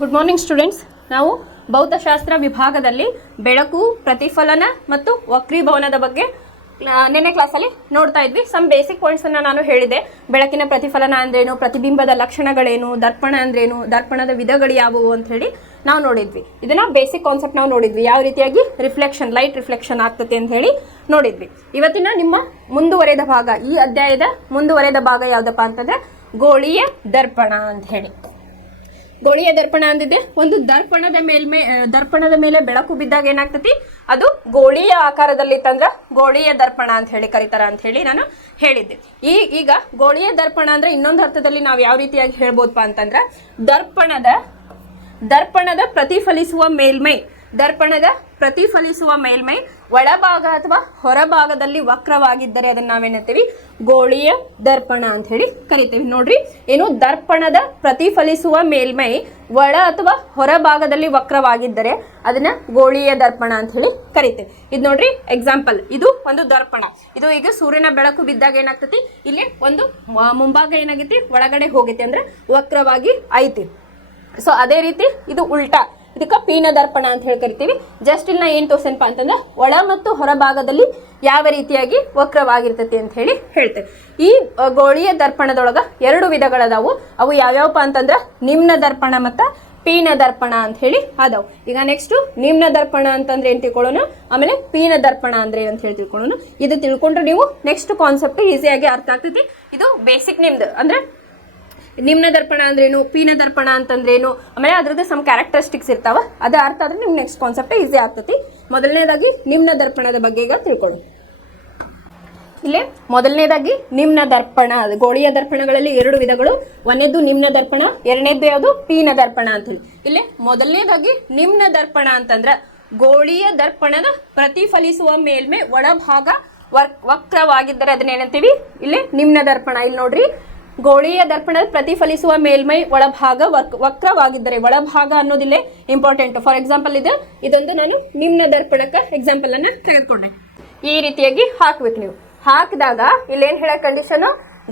Good morning students. ನಾವು ಭೌತಶಾಸ್ತ್ರ ವಿಭಾಗದಲ್ಲಿ ಬೆಳಕು, ಪ್ರತಿಫಲನ ಮತ್ತು ವಕ್ರೀಭವನದ ಬಗ್ಗೆ ನಿನ್ನೆ ಕ್ಲಾಸಲ್ಲಿ ನೋಡ್ತಾ ಇದ್ವಿ. ಸಮ್ ಬೇಸಿಕ್ ಪಾಯಿಂಟ್ಸನ್ನು ನಾನು ಹೇಳಿದೆ. ಬೆಳಕಿನ ಪ್ರತಿಫಲನ ಅಂದ್ರೇನು, ಪ್ರತಿಬಿಂಬದ ಲಕ್ಷಣಗಳೇನು, ದರ್ಪಣ ಅಂದ್ರೇನು, ದರ್ಪಣದ ವಿಧಗಳು ಯಾವುವು ಅಂತ ಹೇಳಿ ನಾವು ನೋಡಿದ್ವಿ. ಇದನ್ನ ಬೇಸಿಕ್ ಕಾನ್ಸೆಪ್ಟ್ ನಾವು ನೋಡಿದ್ವಿ. ಯಾವ ರೀತಿಯಾಗಿ ರಿಫ್ಲೆಕ್ಷನ್, ಲೈಟ್ ರಿಫ್ಲೆಕ್ಷನ್ ಆಗ್ತದೆ ಅಂತ ಹೇಳಿ ನೋಡಿದ್ವಿ. ಇವತ್ತಿನ ನಿಮ್ಮ ಮುಂದುವರೆದ ಭಾಗ, ಈ ಅಧ್ಯಾಯದ ಮುಂದುವರೆದ ಭಾಗ ಯಾವುದಪ್ಪ ಅಂತಂದ್ರೆ ಗೋಳೀಯ ದರ್ಪಣ ಅಂತ ಹೇಳಿ. ಗೋಳೀಯ ದರ್ಪಣ ಅಂದಿದೆ, ಒಂದು ದರ್ಪಣದ ಮೇಲೆ ಬೆಳಕು ಬಿದ್ದಾಗ ಏನಾಗ್ತತಿ, ಅದು ಗೋಳೀಯ ಆಕಾರದಲ್ಲಿ ಇತ್ತಂದ್ರ ಗೋಳೀಯ ದರ್ಪಣ ಅಂತ ಹೇಳಿ ಕರೀತಾರ ಅಂತ ಹೇಳಿ ನಾನು ಹೇಳಿದ್ದೆ. ಈಗ ಗೋಳೀಯ ದರ್ಪಣ ಅಂದ್ರೆ ಇನ್ನೊಂದು ಅರ್ಥದಲ್ಲಿ ನಾವು ಯಾವ ರೀತಿಯಾಗಿ ಹೇಳ್ಬೋದಪ್ಪ ಅಂತಂದ್ರ ದರ್ಪಣದ ಪ್ರತಿಫಲಿಸುವ ಮೇಲ್ಮೈ ಒಳಭಾಗ ಅಥವಾ ಹೊರಭಾಗದಲ್ಲಿ ವಕ್ರವಾಗಿದ್ದರೆ ಅದನ್ನ ನಾವೇನಂತೀವಿ, ಗೋಳೀಯ ದರ್ಪಣ ಅಂತ ಹೇಳಿ ಕರಿತೇವೆ. ನೋಡ್ರಿ, ಏನು, ದರ್ಪಣದ ಪ್ರತಿಫಲಿಸುವ ಮೇಲ್ಮೈ ಒಳ ಅಥವಾ ಹೊರಭಾಗದಲ್ಲಿ ವಕ್ರವಾಗಿದ್ದರೆ ಅದನ್ನ ಗೋಳೀಯ ದರ್ಪಣ ಅಂತ ಹೇಳಿ ಕರಿತೇವೆ. ಇದು ನೋಡ್ರಿ ಎಕ್ಸಾಂಪಲ್, ಇದು ಒಂದು ದರ್ಪಣ. ಇದು ಈಗ ಸೂರ್ಯನ ಬೆಳಕು ಬಿದ್ದಾಗ ಏನಾಗ್ತತಿ, ಇಲ್ಲಿ ಒಂದು ಮುಂಭಾಗ ಏನಾಗೈತಿ, ಒಳಗಡೆ ಹೋಗೈತಿ, ಅಂದ್ರೆ ವಕ್ರವಾಗಿ ಐತಿ. ಸೊ ಅದೇ ರೀತಿ ಇದು ಉಲ್ಟಾ, ಇದಕ್ಕೆ ಪೀನ ದರ್ಪಣ ಅಂತ ಹೇಳಿ ಕರಿತೀವಿ. ಜಸ್ಟ್ ಇಲ್ಲಿ ಏನ್ ತೋರ್ಸೇನಪ್ಪ ಅಂತಂದ್ರೆ ಒಳ ಮತ್ತು ಹೊರಭಾಗದಲ್ಲಿ ಯಾವ ರೀತಿಯಾಗಿ ವಕ್ರವಾಗಿರ್ತೈತಿ ಅಂತ ಹೇಳಿ ಹೇಳ್ತೇವೆ. ಈ ಗೋಳೀಯ ದರ್ಪಣದೊಳಗ ಎರಡು ವಿಧಗಳದಾವು. ಅವು ಯಾವ್ಯಾವಪ್ಪ ಅಂತಂದ್ರ ನಿಮ್ನ ದರ್ಪಣ ಮತ್ತು ಪೀನ ದರ್ಪಣ ಅಂತ ಹೇಳಿ ಅದಾವು. ಈಗ ನೆಕ್ಸ್ಟ್ ನಿಮ್ನ ದರ್ಪಣ ಅಂತಂದ್ರೆ ಏನ್ ತಿಳ್ಕೊಳ್ಳೋಣ, ಆಮೇಲೆ ಪೀನ ದರ್ಪಣ ಅಂದ್ರೆ ಅಂತ ಹೇಳಿ ತಿಳ್ಕೊಳ್ಳೋಣ. ಇದು ತಿಳ್ಕೊಂಡ್ರೆ ನೀವು ನೆಕ್ಸ್ಟ್ ಕಾನ್ಸೆಪ್ಟ್ ಈಸಿಯಾಗಿ ಅರ್ಥ ಆಗ್ತೈತಿ. ಇದು ಬೇಸಿಕ್ ನಿಮ್ದು ಅಂದ್ರೆ ನಿಮ್ನ ದರ್ಪಣ ಅಂದ್ರೇನು, ಪೀನ ದರ್ಪಣ ಅಂತಂದ್ರೇನು, ಆಮೇಲೆ ಅದ್ರದ್ದು ಸಮ್ ಕ್ಯಾರೆಕ್ಟರಿಸ್ಟಿಕ್ಸ್ ಇರ್ತಾವ. ಅದು ಅರ್ಥ ಆದ್ರೆ ನಿಮ್ಗೆ ನೆಕ್ಸ್ಟ್ ಕಾನ್ಸೆಪ್ಟ್ ಈಸಿ ಆಗ್ತೈತಿ. ಮೊದಲನೇದಾಗಿ ನಿಮ್ನ ದರ್ಪಣದ ಬಗ್ಗೆ ಈಗ ತಿಳ್ಕೊಳ್ಳಿ. ಇಲ್ಲಿ ಮೊದಲನೇದಾಗಿ ನಿಮ್ನ ದರ್ಪಣ, ಗೋಳೀಯ ದರ್ಪಣಗಳಲ್ಲಿ ಎರಡು ವಿಧಗಳು. ಒಂದೇದ್ದು ನಿಮ್ನ ದರ್ಪಣ, ಎರಡನೇದ್ದು ಯಾವುದು, ಪೀನ ದರ್ಪಣ ಅಂತ ಹೇಳಿ. ಇಲ್ಲಿ ಮೊದಲನೇದಾಗಿ ನಿಮ್ನ ದರ್ಪಣ ಅಂತಂದ್ರ ಗೋಳೀಯ ದರ್ಪಣದ ಪ್ರತಿಫಲಿಸುವ ಮೇಲ್ಮೈ ಒಳಭಾಗ ವಕ್ರವಾಗಿದ್ದರೆ ಅದನ್ನ ಏನಂತೀವಿ, ಇಲ್ಲಿ ನಿಮ್ನ ದರ್ಪಣ. ಇಲ್ಲಿ ನೋಡ್ರಿ, ಗೋಳೀಯ ದರ್ಪಣದ ಪ್ರತಿಫಲಿಸುವ ಮೇಲ್ಮೈ ಒಳಭಾಗ ವಕ್ರವಾಗಿದ್ದರೆ, ಒಳಭಾಗ ಅನ್ನೋದಿಲ್ಲೇ ಇಂಪಾರ್ಟೆಂಟ್. ಫಾರ್ ಎಕ್ಸಾಂಪಲ್ ಇದೊಂದು ನಾನು ನಿಮ್ನ ದರ್ಪಣಕ್ಕೆ ಎಕ್ಸಾಂಪಲ್ ಅನ್ನ ತೆಗೆದುಕೊಂಡೆ. ಈ ರೀತಿಯಾಗಿ ಹಾಕ್ಬೇಕು. ನೀವು ಹಾಕಿದಾಗ ಇಲ್ಲೇನ್ ಹೇಳೋ ಕಂಡೀಷನ್,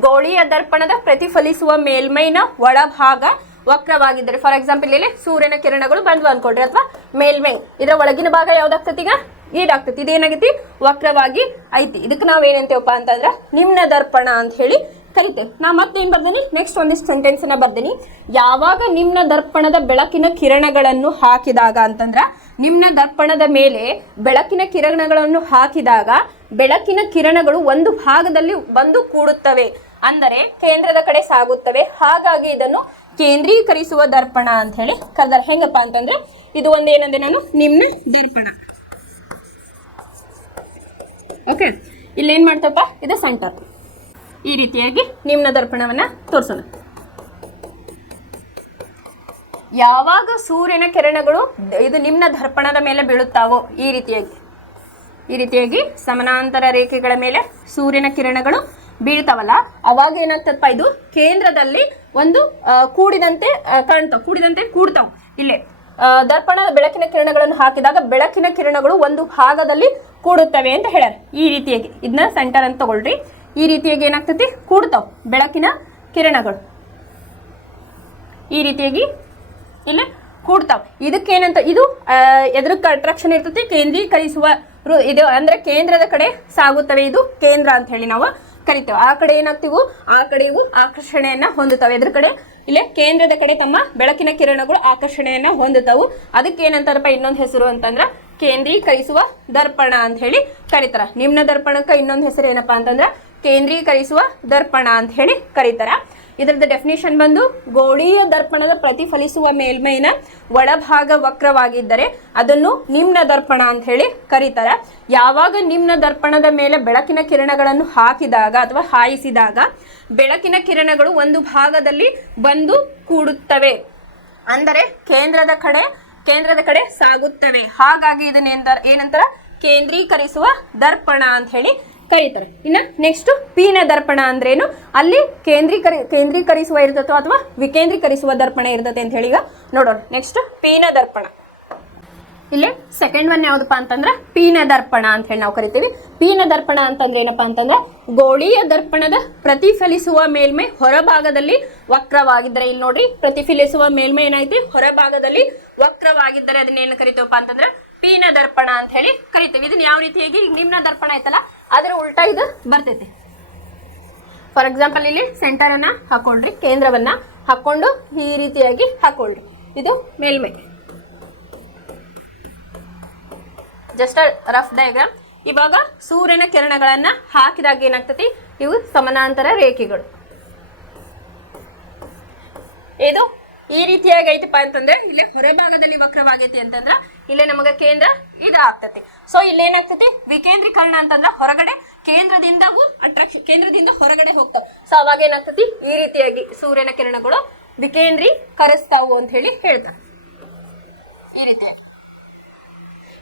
ಗೋಳೀಯ ದರ್ಪಣದ ಪ್ರತಿಫಲಿಸುವ ಮೇಲ್ಮೈನ ಒಳಭಾಗ ವಕ್ರವಾಗಿದ್ದರೆ. ಫಾರ್ ಎಕ್ಸಾಂಪಲ್ ಇಲ್ಲಿ ಸೂರ್ಯನ ಕಿರಣಗಳು ಬಂದ್ವು ಅನ್ಕೊಡ್ರಿ, ಅಥವಾ ಮೇಲ್ಮೈ, ಇದರ ಒಳಗಿನ ಭಾಗ ಯಾವ್ದಾಗ್ತತಿ, ಈಗ ಈಡಾಗ್ತತಿ. ಇದೇನಾಗೈತಿ, ವಕ್ರವಾಗಿ ಐತಿ. ಇದಕ್ಕೆ ನಾವೇನಂತೇವಪ್ಪ ಅಂತಂದ್ರ ನಿಮ್ನ ದರ್ಪಣ ಅಂತ ಹೇಳಿ ಕರಿತೇವೆ. ನಾ ಮತ್ತೇನ್ ಬರ್ದೇನಿ, ನೆಕ್ಸ್ಟ್ ಒಂದಿಷ್ಟು ಸೆಂಟೆನ್ಸ್ ಅನ್ನ ಬರ್ದೇನಿ. ಯಾವಾಗ ನಿಮ್ನ ದರ್ಪಣದ ಬೆಳಕಿನ ಕಿರಣಗಳನ್ನು ಹಾಕಿದಾಗ ಅಂತಂದ್ರ, ನಿಮ್ನ ದರ್ಪಣದ ಮೇಲೆ ಬೆಳಕಿನ ಕಿರಣಗಳನ್ನು ಹಾಕಿದಾಗ ಬೆಳಕಿನ ಕಿರಣಗಳು ಒಂದು ಭಾಗದಲ್ಲಿ ಬಂದು ಕೂಡುತ್ತವೆ, ಅಂದರೆ ಕೇಂದ್ರದ ಕಡೆ ಸಾಗುತ್ತವೆ. ಹಾಗಾಗಿ ಇದನ್ನು ಕೇಂದ್ರೀಕರಿಸುವ ದರ್ಪಣ ಅಂತ ಹೇಳಿ ಕರೆದಾರೆ. ಹೆಂಗಪ್ಪ ಅಂತಂದ್ರೆ ಇದು ಒಂದೇನಂದೆ ನಾನು, ನಿಮ್ನ ದರ್ಪಣ. ಓಕೆ, ಇಲ್ಲೇನ್ ಮಾಡ್ತಪ್ಪ, ಇದು ಸೆಂಟರ್. ಈ ರೀತಿಯಾಗಿ ನಿಮ್ನ ದರ್ಪಣವನ್ನ ತೋರಿಸೋಣ. ಯಾವಾಗ ಸೂರ್ಯನ ಕಿರಣಗಳು ಇದು ನಿಮ್ನ ದರ್ಪಣದ ಮೇಲೆ ಬೀಳುತ್ತಾವೋ, ಈ ರೀತಿಯಾಗಿ ಸಮಾನಾಂತರ ರೇಖೆಗಳ ಮೇಲೆ ಸೂರ್ಯನ ಕಿರಣಗಳು ಬೀಳ್ತಾವಲ್ಲ, ಅವಾಗ ಏನಾಗ್ತದಪ್ಪ, ಇದು ಕೇಂದ್ರದಲ್ಲಿ ಒಂದು ಕೂಡಿದಂತೆ ಕೂಡ್ತಾವ. ಇಲ್ಲೇ ದರ್ಪಣದ ಬೆಳಕಿನ ಕಿರಣಗಳನ್ನು ಹಾಕಿದಾಗ ಬೆಳಕಿನ ಕಿರಣಗಳು ಒಂದು ಭಾಗದಲ್ಲಿ ಕೂಡುತ್ತವೆ ಅಂತ ಹೇಳ್ಯಾರ. ಈ ರೀತಿಯಾಗಿ ಇದನ್ನ ಸೆಂಟರ್ ಅಂತ ತಗೊಳ್ರಿ. ಈ ರೀತಿಯಾಗಿ ಏನಾಗ್ತತಿ, ಕೂಡ್ತಾವ ಬೆಳಕಿನ ಕಿರಣಗಳು. ಈ ರೀತಿಯಾಗಿ ಇಲ್ಲ ಕೂಡ್ತಾವ. ಇದಕ್ಕೇನಂತ, ಇದು ಎದ್ರಕ್ಕೆ ಅಟ್ರಾಕ್ಷನ್ ಇರ್ತತಿ, ಕೇಂದ್ರೀಕರಿಸುವ ಇದು ಅಂದ್ರೆ ಕೇಂದ್ರದ ಕಡೆ ಸಾಗುತ್ತವೆ. ಇದು ಕೇಂದ್ರ ಅಂತ ಹೇಳಿ ನಾವು ಕರಿತೇವೆ. ಆ ಕಡೆ ಏನಾಗ್ತೀವೋ ಆ ಕಡೆ ಇವು ಆಕರ್ಷಣೆಯನ್ನ ಹೊಂದುತ್ತವೆ. ಎದ್ರ ಕಡೆ, ಇಲ್ಲೇ ಕೇಂದ್ರದ ಕಡೆ ತಮ್ಮ ಬೆಳಕಿನ ಕಿರಣಗಳು ಆಕರ್ಷಣೆಯನ್ನ ಹೊಂದುತ್ತವು. ಅದಕ್ಕೆ ಏನಂತಾರಪ್ಪ, ಇನ್ನೊಂದು ಹೆಸರು ಅಂತಂದ್ರ ಕೇಂದ್ರೀಕರಿಸುವ ದರ್ಪಣ ಅಂತ ಹೇಳಿ ಕರೀತಾರ. ನಿಮ್ನ ದರ್ಪಣಕ್ಕೆ ಇನ್ನೊಂದು ಹೆಸರು ಏನಪ್ಪಾ ಅಂತಂದ್ರ ಕೇಂದ್ರೀಕರಿಸುವ ದರ್ಪಣ ಅಂತ ಹೇಳಿ ಕರೀತಾರ. ಇದರದ ಡೆಫಿನೇಷನ್ ಬಂದು, ಗೋಳೀಯ ದರ್ಪಣದ ಪ್ರತಿಫಲಿಸುವ ಮೇಲ್ಮೈನ ಒಳಭಾಗ ವಕ್ರವಾಗಿದ್ದರೆ ಅದನ್ನು ನಿಮ್ನ ದರ್ಪಣ ಅಂತ ಹೇಳಿ ಕರೀತಾರ. ಯಾವಾಗ ನಿಮ್ನ ದರ್ಪಣದ ಮೇಲೆ ಬೆಳಕಿನ ಕಿರಣಗಳನ್ನು ಹಾಕಿದಾಗ ಅಥವಾ ಹಾಯಿಸಿದಾಗ ಬೆಳಕಿನ ಕಿರಣಗಳು ಒಂದು ಭಾಗದಲ್ಲಿ ಬಂದು ಕೂಡುತ್ತವೆ, ಅಂದರೆ ಕೇಂದ್ರದ ಕಡೆ ಸಾಗುತ್ತವೆ. ಹಾಗಾಗಿ ಇದನ್ನ ಏನಂತಾರ, ಕೇಂದ್ರೀಕರಿಸುವ ದರ್ಪಣ ಅಂತ ಹೇಳಿ ಕರೀತಾರೆ. ಇನ್ನು ನೆಕ್ಸ್ಟ್ ಪೀನ ದರ್ಪಣ ಅಂದ್ರೇನು, ಅಲ್ಲಿ ಕೇಂದ್ರೀಕರಿಸುವ ಇರ್ತತೋ ಅಥವಾ ವಿಕೇಂದ್ರೀಕರಿಸುವ ದರ್ಪಣ ಇರ್ತತೆ ಅಂತ ಹೇಳಿ ಈಗ ನೋಡೋಣ. ನೆಕ್ಸ್ಟ್ ಪೀನ ದರ್ಪಣ. ಇಲ್ಲಿ ಸೆಕೆಂಡ್ ಒನ್ ಯಾವ್ದಪ್ಪ ಅಂತಂದ್ರೆ ಪೀನ ದರ್ಪಣ ಅಂತ ಹೇಳಿ ನಾವು ಕರಿತೀವಿ. ಪೀನ ದರ್ಪಣ ಅಂತಂದ್ರೆ ಏನಪ್ಪಾ ಅಂತಂದ್ರೆ ಗೋಳೀಯ ದರ್ಪಣದ ಪ್ರತಿಫಲಿಸುವ ಮೇಲ್ಮೈ ಹೊರಭಾಗದಲ್ಲಿ ವಕ್ರವಾಗಿದ್ದರೆ, ಇಲ್ಲಿ ನೋಡ್ರಿ ಪ್ರತಿಫಲಿಸುವ ಮೇಲ್ಮೈ ಏನೈತಿ ಹೊರಭಾಗದಲ್ಲಿ ವಕ್ರವಾಗಿದ್ದರೆ ಅದನ್ನೇನು ಕರಿತೀವಪ್ಪ ಅಂತಂದ್ರೆ ಪೀನ ದರ್ಪಣ ಅಂತ ಹೇಳಿ ಕರಿತೀವಿ. ಇದನ್ನ ಯಾವ ರೀತಿಯಾಗಿ ನಿಮ್ನ ದರ್ಪಣ ಐತಲ್ಲ ಅದರ ಉಲ್ಟಾ ಇದು ಬರ್ತೈತಿ. ಫಾರ್ ಎಕ್ಸಾಂಪಲ್ ಇಲ್ಲಿ ಸೆಂಟರ್ ಅನ್ನ ಹಾಕೊಂಡ್ರಿ, ಕೇಂದ್ರವನ್ನ ಹಾಕೊಂಡು ಈ ರೀತಿಯಾಗಿ ಹಾಕೊಳ್ಳಿ. ಇದು ಮೇಲ್ಮೈ, ಜಸ್ಟ್ ರಫ್ ಡಯಾಗ್ರಾಮ್. ಇವಾಗ ಸೂರ್ಯನ ಕಿರಣಗಳನ್ನ ಹಾಕಿದಾಗ ಏನಾಗ್ತತಿ, ಇವು ಸಮಾನಾಂತರ ರೇಖೆಗಳು. ಇದು ಈ ರೀತಿಯಾಗಿ ಐತಪ್ಪ ಅಂತಂದ್ರೆ ಇಲ್ಲಿ ಹೊರಭಾಗದಲ್ಲಿ ವಕ್ರವಾಗೈತಿ ಅಂತಂದ್ರ ಇಲ್ಲೇ ನಮಗ ಕೇಂದ್ರ ಇದು ಆಗ್ತತಿ. ಸೊ ಇಲ್ಲೇನಾಗ್ತತಿ, ವಿಕೇಂದ್ರೀಕರಣ ಅಂತಂದ್ರ ಹೊರಗಡೆ ಕೇಂದ್ರದಿಂದವು ಕೇಂದ್ರದಿಂದ ಹೊರಗಡೆ ಹೋಗ್ತಾವ. ಸೊ ಅವಾಗ ಏನಾಗ್ತತಿ, ಈ ರೀತಿಯಾಗಿ ಸೂರ್ಯನ ಕಿರಣಗಳು ವಿಕೇಂದ್ರೀಕರಿಸ್ತಾವು ಅಂತ ಹೇಳಿ ಹೇಳ್ತಾರೆ. ಈ ರೀತಿಯಾಗಿ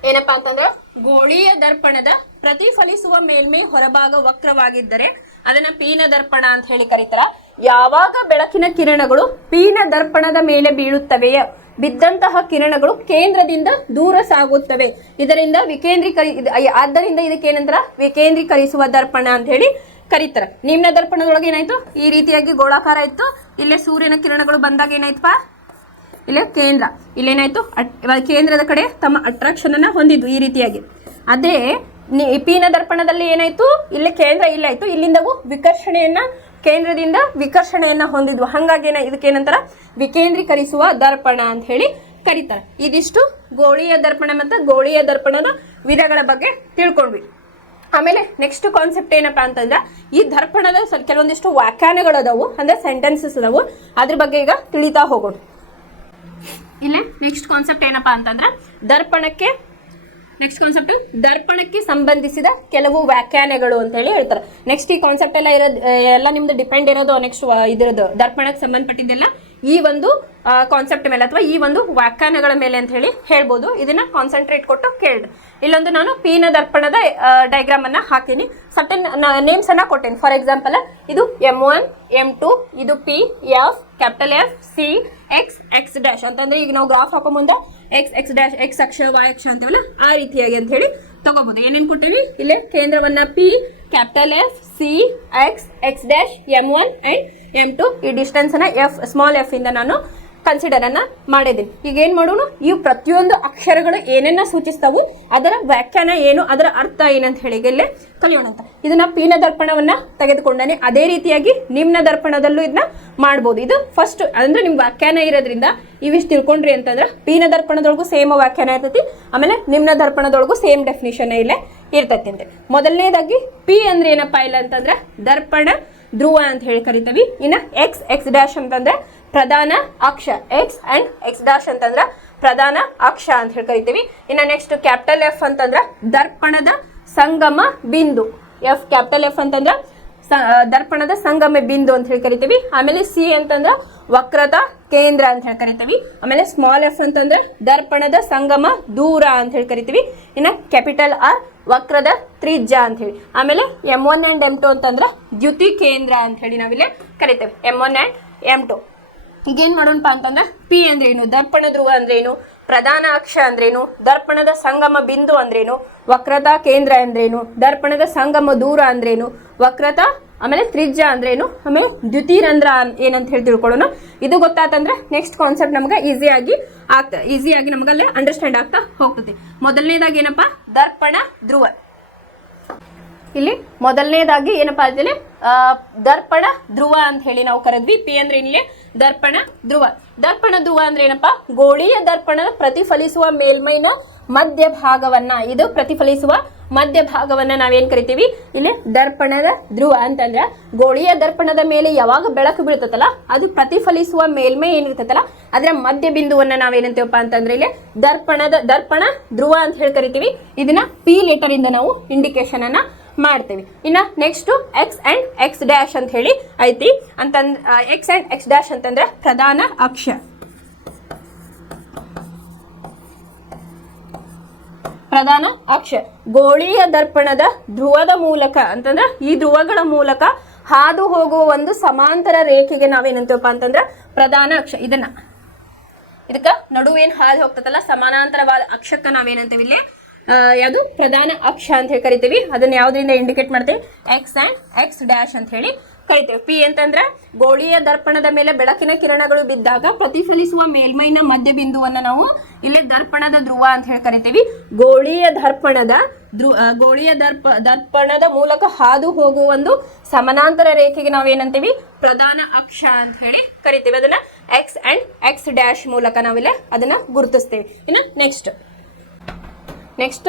ಏನಪ್ಪಾ ಅಂತಂದ್ರೆ ಗೋಳೀಯ ದರ್ಪಣದ ಪ್ರತಿಫಲಿಸುವ ಮೇಲ್ಮೈ ಹೊರಭಾಗ ವಕ್ರವಾಗಿದ್ದರೆ ಅದನ್ನ ಪೀನ ದರ್ಪಣ ಅಂತ ಹೇಳಿ ಕರೀತಾರ. ಯಾವಾಗ ಬೆಳಕಿನ ಕಿರಣಗಳು ಪೀನ ದರ್ಪಣದ ಮೇಲೆ ಬೀಳುತ್ತವೆಯೋ ಬಿದ್ದಂತಹ ಕಿರಣಗಳು ಕೇಂದ್ರದಿಂದ ದೂರ ಸಾಗುತ್ತವೆ, ಇದರಿಂದ ಆದ್ದರಿಂದ ಇದಕ್ಕೆ ಏನಂತಾರ ವಿಕೇಂದ್ರೀಕರಿಸುವ ದರ್ಪಣ ಅಂತ ಹೇಳಿ ಕರೀತಾರ. ನಿಮ್ನ ದರ್ಪಣದೊಳಗೆ ಏನಾಯ್ತು, ಈ ರೀತಿಯಾಗಿ ಗೋಳಾಕಾರ ಇತ್ತು. ಇಲ್ಲೇ ಸೂರ್ಯನ ಕಿರಣಗಳು ಬಂದಾಗ ಏನಾಯ್ತಪ್ಪ, ಇಲ್ಲೇ ಕೇಂದ್ರ ಇಲ್ಲೇನಾಯ್ತು ಕೇಂದ್ರದ ಕಡೆ ತಮ್ಮ ಅಟ್ರಾಕ್ಷನ್ ಅನ್ನ ಹೊಂದಿದ್ವು ಈ ರೀತಿಯಾಗಿ. ಅದೇ ಪೀನ ದರ್ಪಣದಲ್ಲಿ ಏನಾಯ್ತು, ಇಲ್ಲಿ ಕೇಂದ್ರ ಇಲ್ಲಾಯ್ತು, ಇಲ್ಲಿಂದವು ವಿಕರ್ಷಣೆಯನ್ನ ಕೇಂದ್ರದಿಂದ ವಿಕರ್ಷಣೆಯನ್ನ ಹೊಂದಿದ್ವು. ಹಾಗಾಗಿ ಇದಕ್ಕೇನಂತಾರ ವಿಕೇಂದ್ರೀಕರಿಸುವ ದರ್ಪಣ ಅಂತ ಹೇಳಿ ಕರೀತಾರೆ. ಇದಿಷ್ಟು ಗೋಳೀಯ ದರ್ಪಣ ಮತ್ತು ಗೋಳೀಯ ದರ್ಪಣದ ವಿಧಗಳ ಬಗ್ಗೆ ತಿಳ್ಕೊಂಡ್ವಿ. ಆಮೇಲೆ ನೆಕ್ಸ್ಟ್ ಕಾನ್ಸೆಪ್ಟ್ ಏನಪ್ಪಾ ಅಂತಂದ್ರೆ ಈ ದರ್ಪಣದ ಕೆಲವೊಂದಿಷ್ಟು ವ್ಯಾಖ್ಯಾನಗಳು ಅದಾವು, ಅಂದ್ರೆ ಸೆಂಟೆನ್ಸಸ್ ಅದಾವು, ಅದ್ರ ಬಗ್ಗೆ ಈಗ ತಿಳಿತಾ ಹೋಗೋಣ. ಇಲ್ಲ ನೆಕ್ಸ್ಟ್ ಕಾನ್ಸೆಪ್ಟ್ ಏನಪ್ಪಾ ಅಂತಂದ್ರೆ ದರ್ಪಣಕ್ಕೆ ಸಂಬಂಧಿಸಿದ ಕೆಲವು ವ್ಯಾಖ್ಯಾನಗಳು ಅಂತ ಹೇಳಿ ಹೇಳ್ತಾರೆ. ನೆಕ್ಸ್ಟ್ ಈ ಕಾನ್ಸೆಪ್ಟ್ ಎಲ್ಲ ನಿಮ್ದು ಡಿಪೆಂಡ್ ಇರೋದು ನೆಕ್ಸ್ಟ್ ಇದ್ರದ್ದು ದರ್ಪಣಕ್ಕೆ ಸಂಬಂಧಪಟ್ಟಿದ್ದೆಲ್ಲ ಈ ಒಂದು ಕಾನ್ಸೆಪ್ಟ್ ಮೇಲೆ ಅಥವಾ ಈ ಒಂದು ವ್ಯಾಖ್ಯಾನಗಳ ಮೇಲೆ ಅಂತ ಹೇಳಿ ಹೇಳ್ಬೋದು. ಇದನ್ನ ಕಾನ್ಸಂಟ್ರೇಟ್ ಕೊಟ್ಟು ಕೇಳಿ. ಇಲ್ಲೊಂದು ನಾನು ಪೀನ ದರ್ಪಣದ ಡಯಾಗ್ರಾಮ್ ಅನ್ನ ಹಾಕಿನಿ, ಸರ್ಟನ್ ನೇಮ್ಸ್ ಅನ್ನ ಕೊಟ್ಟೇನಿ. ಫಾರ್ ಎಕ್ಸಾಂಪಲ್ ಇದು M1 M2, ಇದು P F capital F C X X dash ಅಂತಂದ್ರೆ ಈಗ ನಾವು ಗ್ರಾಫ್ ಹಾಕೋ ಮುಂದೆ X X ಡ್ಯಾಶ್ X ಅಕ್ಷ Y ಅಕ್ಷ ಅಂತೀವಲ್ಲ ಆ ರೀತಿಯಾಗಿ ಅಂತ ಹೇಳಿ ತಗೋಬಹುದು. ಏನೇನು ಕೊಟ್ಟಿವಿ, ಇಲ್ಲೇ ಕೇಂದ್ರವನ್ನ P capital F C X X dash M1 and M2, ಈ ಡಿಸ್ಟೆನ್ಸ್ ಅನ್ನ ಸ್ಮಾಲ್ f ಇಂದ ನಾನು ಕನ್ಸಿಡರ್ ಅನ್ನ ಮಾಡಿದ್ದೀನಿ. ಈಗ ಏನ್ ಮಾಡೋಣ, ಇವು ಪ್ರತಿಯೊಂದು ಅಕ್ಷರಗಳು ಏನನ್ನ ಸೂಚಿಸ್ತಾವು, ಅದರ ವ್ಯಾಖ್ಯಾನ ಏನು, ಅದರ ಅರ್ಥ ಏನಂತ ಹೇಳಿ ಇಲ್ಲೇ ಕಲಿಯೋಣ ಅಂತ. ಇದನ್ನ ಪೀನ ದರ್ಪಣವನ್ನ ತೆಗೆದುಕೊಂಡಾನೆ ಅದೇ ರೀತಿಯಾಗಿ ನಿಮ್ನ ದರ್ಪಣದಲ್ಲೂ ಇದನ್ನ ಮಾಡ್ಬೋದು. ಇದು ಫಸ್ಟ್ ಅಂದ್ರೆ ನಿಮ್ ವ್ಯಾಖ್ಯಾನ ಇರೋದ್ರಿಂದ ಇವಿಷ್ಟು ತಿಳ್ಕೊಂಡ್ರಿ ಅಂತಂದ್ರೆ ಪೀನ ದರ್ಪಣದೊಳಗೂ ಸೇಮ್ ವ್ಯಾಖ್ಯಾನ ಇರ್ತೈತಿ, ಆಮೇಲೆ ನಿಮ್ನ ದರ್ಪಣದೊಳಗೂ ಸೇಮ್ ಡೆಫಿನಿಷನ್ ಇಲ್ಲೇ ಇರ್ತೈತಿ ಅಂತೆ. ಮೊದಲನೇದಾಗಿ ಪಿ ಅಂದ್ರೆ ಏನಪ್ಪಾ ಇಲ್ಲ ಅಂತಂದ್ರೆ ದರ್ಪಣ ಧ್ರುವ ಅಂತ ಹೇಳಿ ಕರಿತೀವಿ. ಇನ್ನ X X ಡ್ಯಾಶ್ ಅಂತಂದ್ರೆ ಪ್ರಧಾನ ಅಕ್ಷ, ಎಕ್ಸ್ ಅಂಡ್ ಎಕ್ಸ್ ಡ್ಯಾಶ್ ಅಂತಂದ್ರ ಪ್ರಧಾನ ಅಕ್ಷ ಅಂತ ಹೇಳಿ ಕರಿತೀವಿ. ಇನ್ನ ನೆಕ್ಸ್ಟ್ ಕ್ಯಾಪಿಟಲ್ F ಅಂತಂದ್ರ ದರ್ಪಣದ ಸಂಗಮ ಬಿಂದು, ಕ್ಯಾಪಿಟಲ್ F ಅಂತಂದ್ರ ದರ್ಪಣದ ಸಂಗಮ ಬಿಂದು ಅಂತ ಹೇಳಿ ಕರಿತೀವಿ. ಆಮೇಲೆ C ಅಂತಂದ್ರ ವಕ್ರತಾ ಕೇಂದ್ರ ಅಂತ ಹೇಳಿ ಕರಿತೀವಿ. ಆಮೇಲೆ ಸ್ಮಾಲ್ f ಅಂತಂದ್ರೆ ದರ್ಪಣದ ಸಂಗಮ ದೂರ ಅಂತ ಹೇಳಿ ಕರಿತೀವಿ. ಇನ್ನ ಕ್ಯಾಪಿಟಲ್ R ವಕ್ರದ ತ್ರಿಜ್ಯ ಅಂತ ಹೇಳಿ. ಆಮೇಲೆ M1 ಅಂಡ್ M2 ಅಂತಂದ್ರೆ ದ್ಯುತಿ ಕೇಂದ್ರ ಅಂತ ಹೇಳಿ ನಾವಿಲ್ಲಿ ಕರಿತೇವೆ, M1 ಅಂಡ್ M2. ಈಗೇನ್ ಮಾಡೋಣಪ್ಪ ಅಂತಂದ್ರೆ ಪಿ ಅಂದ್ರೆ ಏನು, ದರ್ಪಣ ಧ್ರುವ ಅಂದ್ರೇನು, ಪ್ರಧಾನ ಅಕ್ಷ ಅಂದ್ರೇನು, ದರ್ಪಣದ ಸಂಗಮ ಬಿಂದು ಅಂದ್ರೇನು, ವಕ್ರತಾ ಕೇಂದ್ರ ಅಂದ್ರೇನು, ದರ್ಪಣದ ಸಂಗಮ ದೂರ ಅಂದ್ರೇನು, ವಕ್ರತಾ ಆಮೇಲೆ ತ್ರಿಜ್ಯ ಅಂದ್ರೇನು, ಆಮೇಲೆ ದ್ಯುತಿರಂಧ್ರ ಏನಂತ ಹೇಳಿ ತಿಳ್ಕೊಳ್ಳೋಣ. ಇದು ಗೊತ್ತಾತಂದ್ರೆ ನೆಕ್ಸ್ಟ್ ಕಾನ್ಸೆಪ್ಟ್ ನಮ್ಗೆ ಈಸಿಯಾಗಿ ನಮಗಲ್ಲೇ ಅಂಡರ್ಸ್ಟ್ಯಾಂಡ್ ಆಗ್ತಾ ಹೋಗ್ತದೆ. ಮೊದಲನೇದಾಗಿ ಏನಪ್ಪಾ ದರ್ಪಣ ಧ್ರುವ. ಇಲ್ಲಿ ಮೊದಲನೇದಾಗಿ ಏನಪ್ಪಾ ಅಂತೇಳಿ ದರ್ಪಣ ಧ್ರುವ ಅಂತ ಹೇಳಿ ನಾವು ಕರೆದ್ವಿ. ಪಿ ಅಂದ್ರೆ ಇಲ್ಲಿ ದರ್ಪಣ ಧ್ರುವ. ದರ್ಪಣ ಧ್ರುವ ಅಂದ್ರೆ ಏನಪ್ಪಾ, ಗೋಳೀಯ ದರ್ಪಣದ ಪ್ರತಿಫಲಿಸುವ ಮೇಲ್ಮೈನ ಮಧ್ಯಭಾಗವನ್ನ, ಇದು ಪ್ರತಿಫಲಿಸುವ ಮಧ್ಯಭಾಗವನ್ನ ನಾವೇನ್ ಕರಿತೀವಿ ಇಲ್ಲಿ ದರ್ಪಣದ ಧ್ರುವ ಅಂತಂದ್ರ, ಗೋಳೀಯ ದರ್ಪಣದ ಮೇಲೆ ಯಾವಾಗ ಬೆಳಕು ಬೀಳ್ತತಲ್ಲ ಅದು ಪ್ರತಿಫಲಿಸುವ ಮೇಲ್ಮೈ ಏನಿರ್ತತಲ್ಲ ಅದರ ಮಧ್ಯ ಬಿಂದುವನ್ನ ನಾವೇನಂತೀವಪ್ಪ ಅಂತಂದ್ರೆ ಇಲ್ಲಿ ದರ್ಪಣ ಧ್ರುವ ಅಂತ ಹೇಳಿ ಕರಿತೀವಿ. ಇದನ್ನ ಪಿ ಲೆಟರ್ ಇಂದ ನಾವು ಇಂಡಿಕೇಶನ್ ಅನ್ನ ಮಾಡ್ತೀವಿ. ಇನ್ನ next X and X dash ಅಂತ ಹೇಳಿ ಐತಿ. ಅಂತಂದ್ರ ಎಕ್ಸ್ ಅಂಡ್ ಎಕ್ಸ್ ಡ್ಯಾಶ್ ಅಂತಂದ್ರೆ ಪ್ರಧಾನ ಅಕ್ಷ, ಪ್ರಧಾನ ಅಕ್ಷ. ಗೋಳೀಯ ದರ್ಪಣದ ಧ್ರುವದ ಮೂಲಕ ಅಂತಂದ್ರೆ ಈ ಧ್ರುವಗಳ ಮೂಲಕ ಹಾದು ಹೋಗುವ ಒಂದು ಸಮಾಂತರ ರೇಖೆಗೆ ನಾವೇನಂತೀವಪ್ಪ ಅಂತಂದ್ರೆ ಪ್ರಧಾನ ಅಕ್ಷ. ಇದನ್ನ ಇದಕ್ಕ ನಡುವೆ ಏನ್ ಹಾದು ಹೋಗ್ತದಲ್ಲ ಸಮಾನಾಂತರವಾದ ಅಕ್ಷಕ್ಕ ನಾವೇನಂತೀವಿ ಇಲ್ಲಿ ಯಾವುದು ಪ್ರಧಾನ ಅಕ್ಷ ಅಂತ ಹೇಳಿ ಕರಿತೀವಿ. ಅದನ್ನ ಯಾವ್ದ್ರಿಂದ ಇಂಡಿಕೇಟ್ ಮಾಡ್ತೀವಿ, ಎಕ್ಸ್ ಅಂಡ್ ಎಕ್ಸ್ ಡ್ಯಾಶ್ ಅಂತ ಹೇಳಿ ಕರಿತೇವೆ. ಪಿ ಅಂತಂದ್ರೆ ಗೋಳೀಯ ದರ್ಪಣದ ಮೇಲೆ ಬೆಳಕಿನ ಕಿರಣಗಳು ಬಿದ್ದಾಗ ಪ್ರತಿಫಲಿಸುವ ಮೇಲ್ಮೈನ ಮಧ್ಯ ಬಿಂದುವನ್ನ ನಾವು ಇಲ್ಲಿ ದರ್ಪಣದ ಧ್ರುವ ಅಂತ ಹೇಳಿ ಕರಿತೀವಿ. ಗೋಳೀಯ ದರ್ಪಣದ ಮೂಲಕ ಹಾದು ಹೋಗುವ ಒಂದು ಸಮಾನಾಂತರ ರೇಖೆಗೆ ನಾವೇನಂತೀವಿ, ಪ್ರಧಾನ ಅಕ್ಷ ಅಂತ ಹೇಳಿ ಕರಿತೀವಿ. ಅದನ್ನ ಎಕ್ಸ್ ಅಂಡ್ ಎಕ್ಸ್ ಡ್ಯಾಶ್ ಮೂಲಕ ನಾವಿಲ್ಲ ಅದನ್ನ ಗುರುತಿಸ್ತೇವೆ. ಇನ್ನು ನೆಕ್ಸ್ಟ್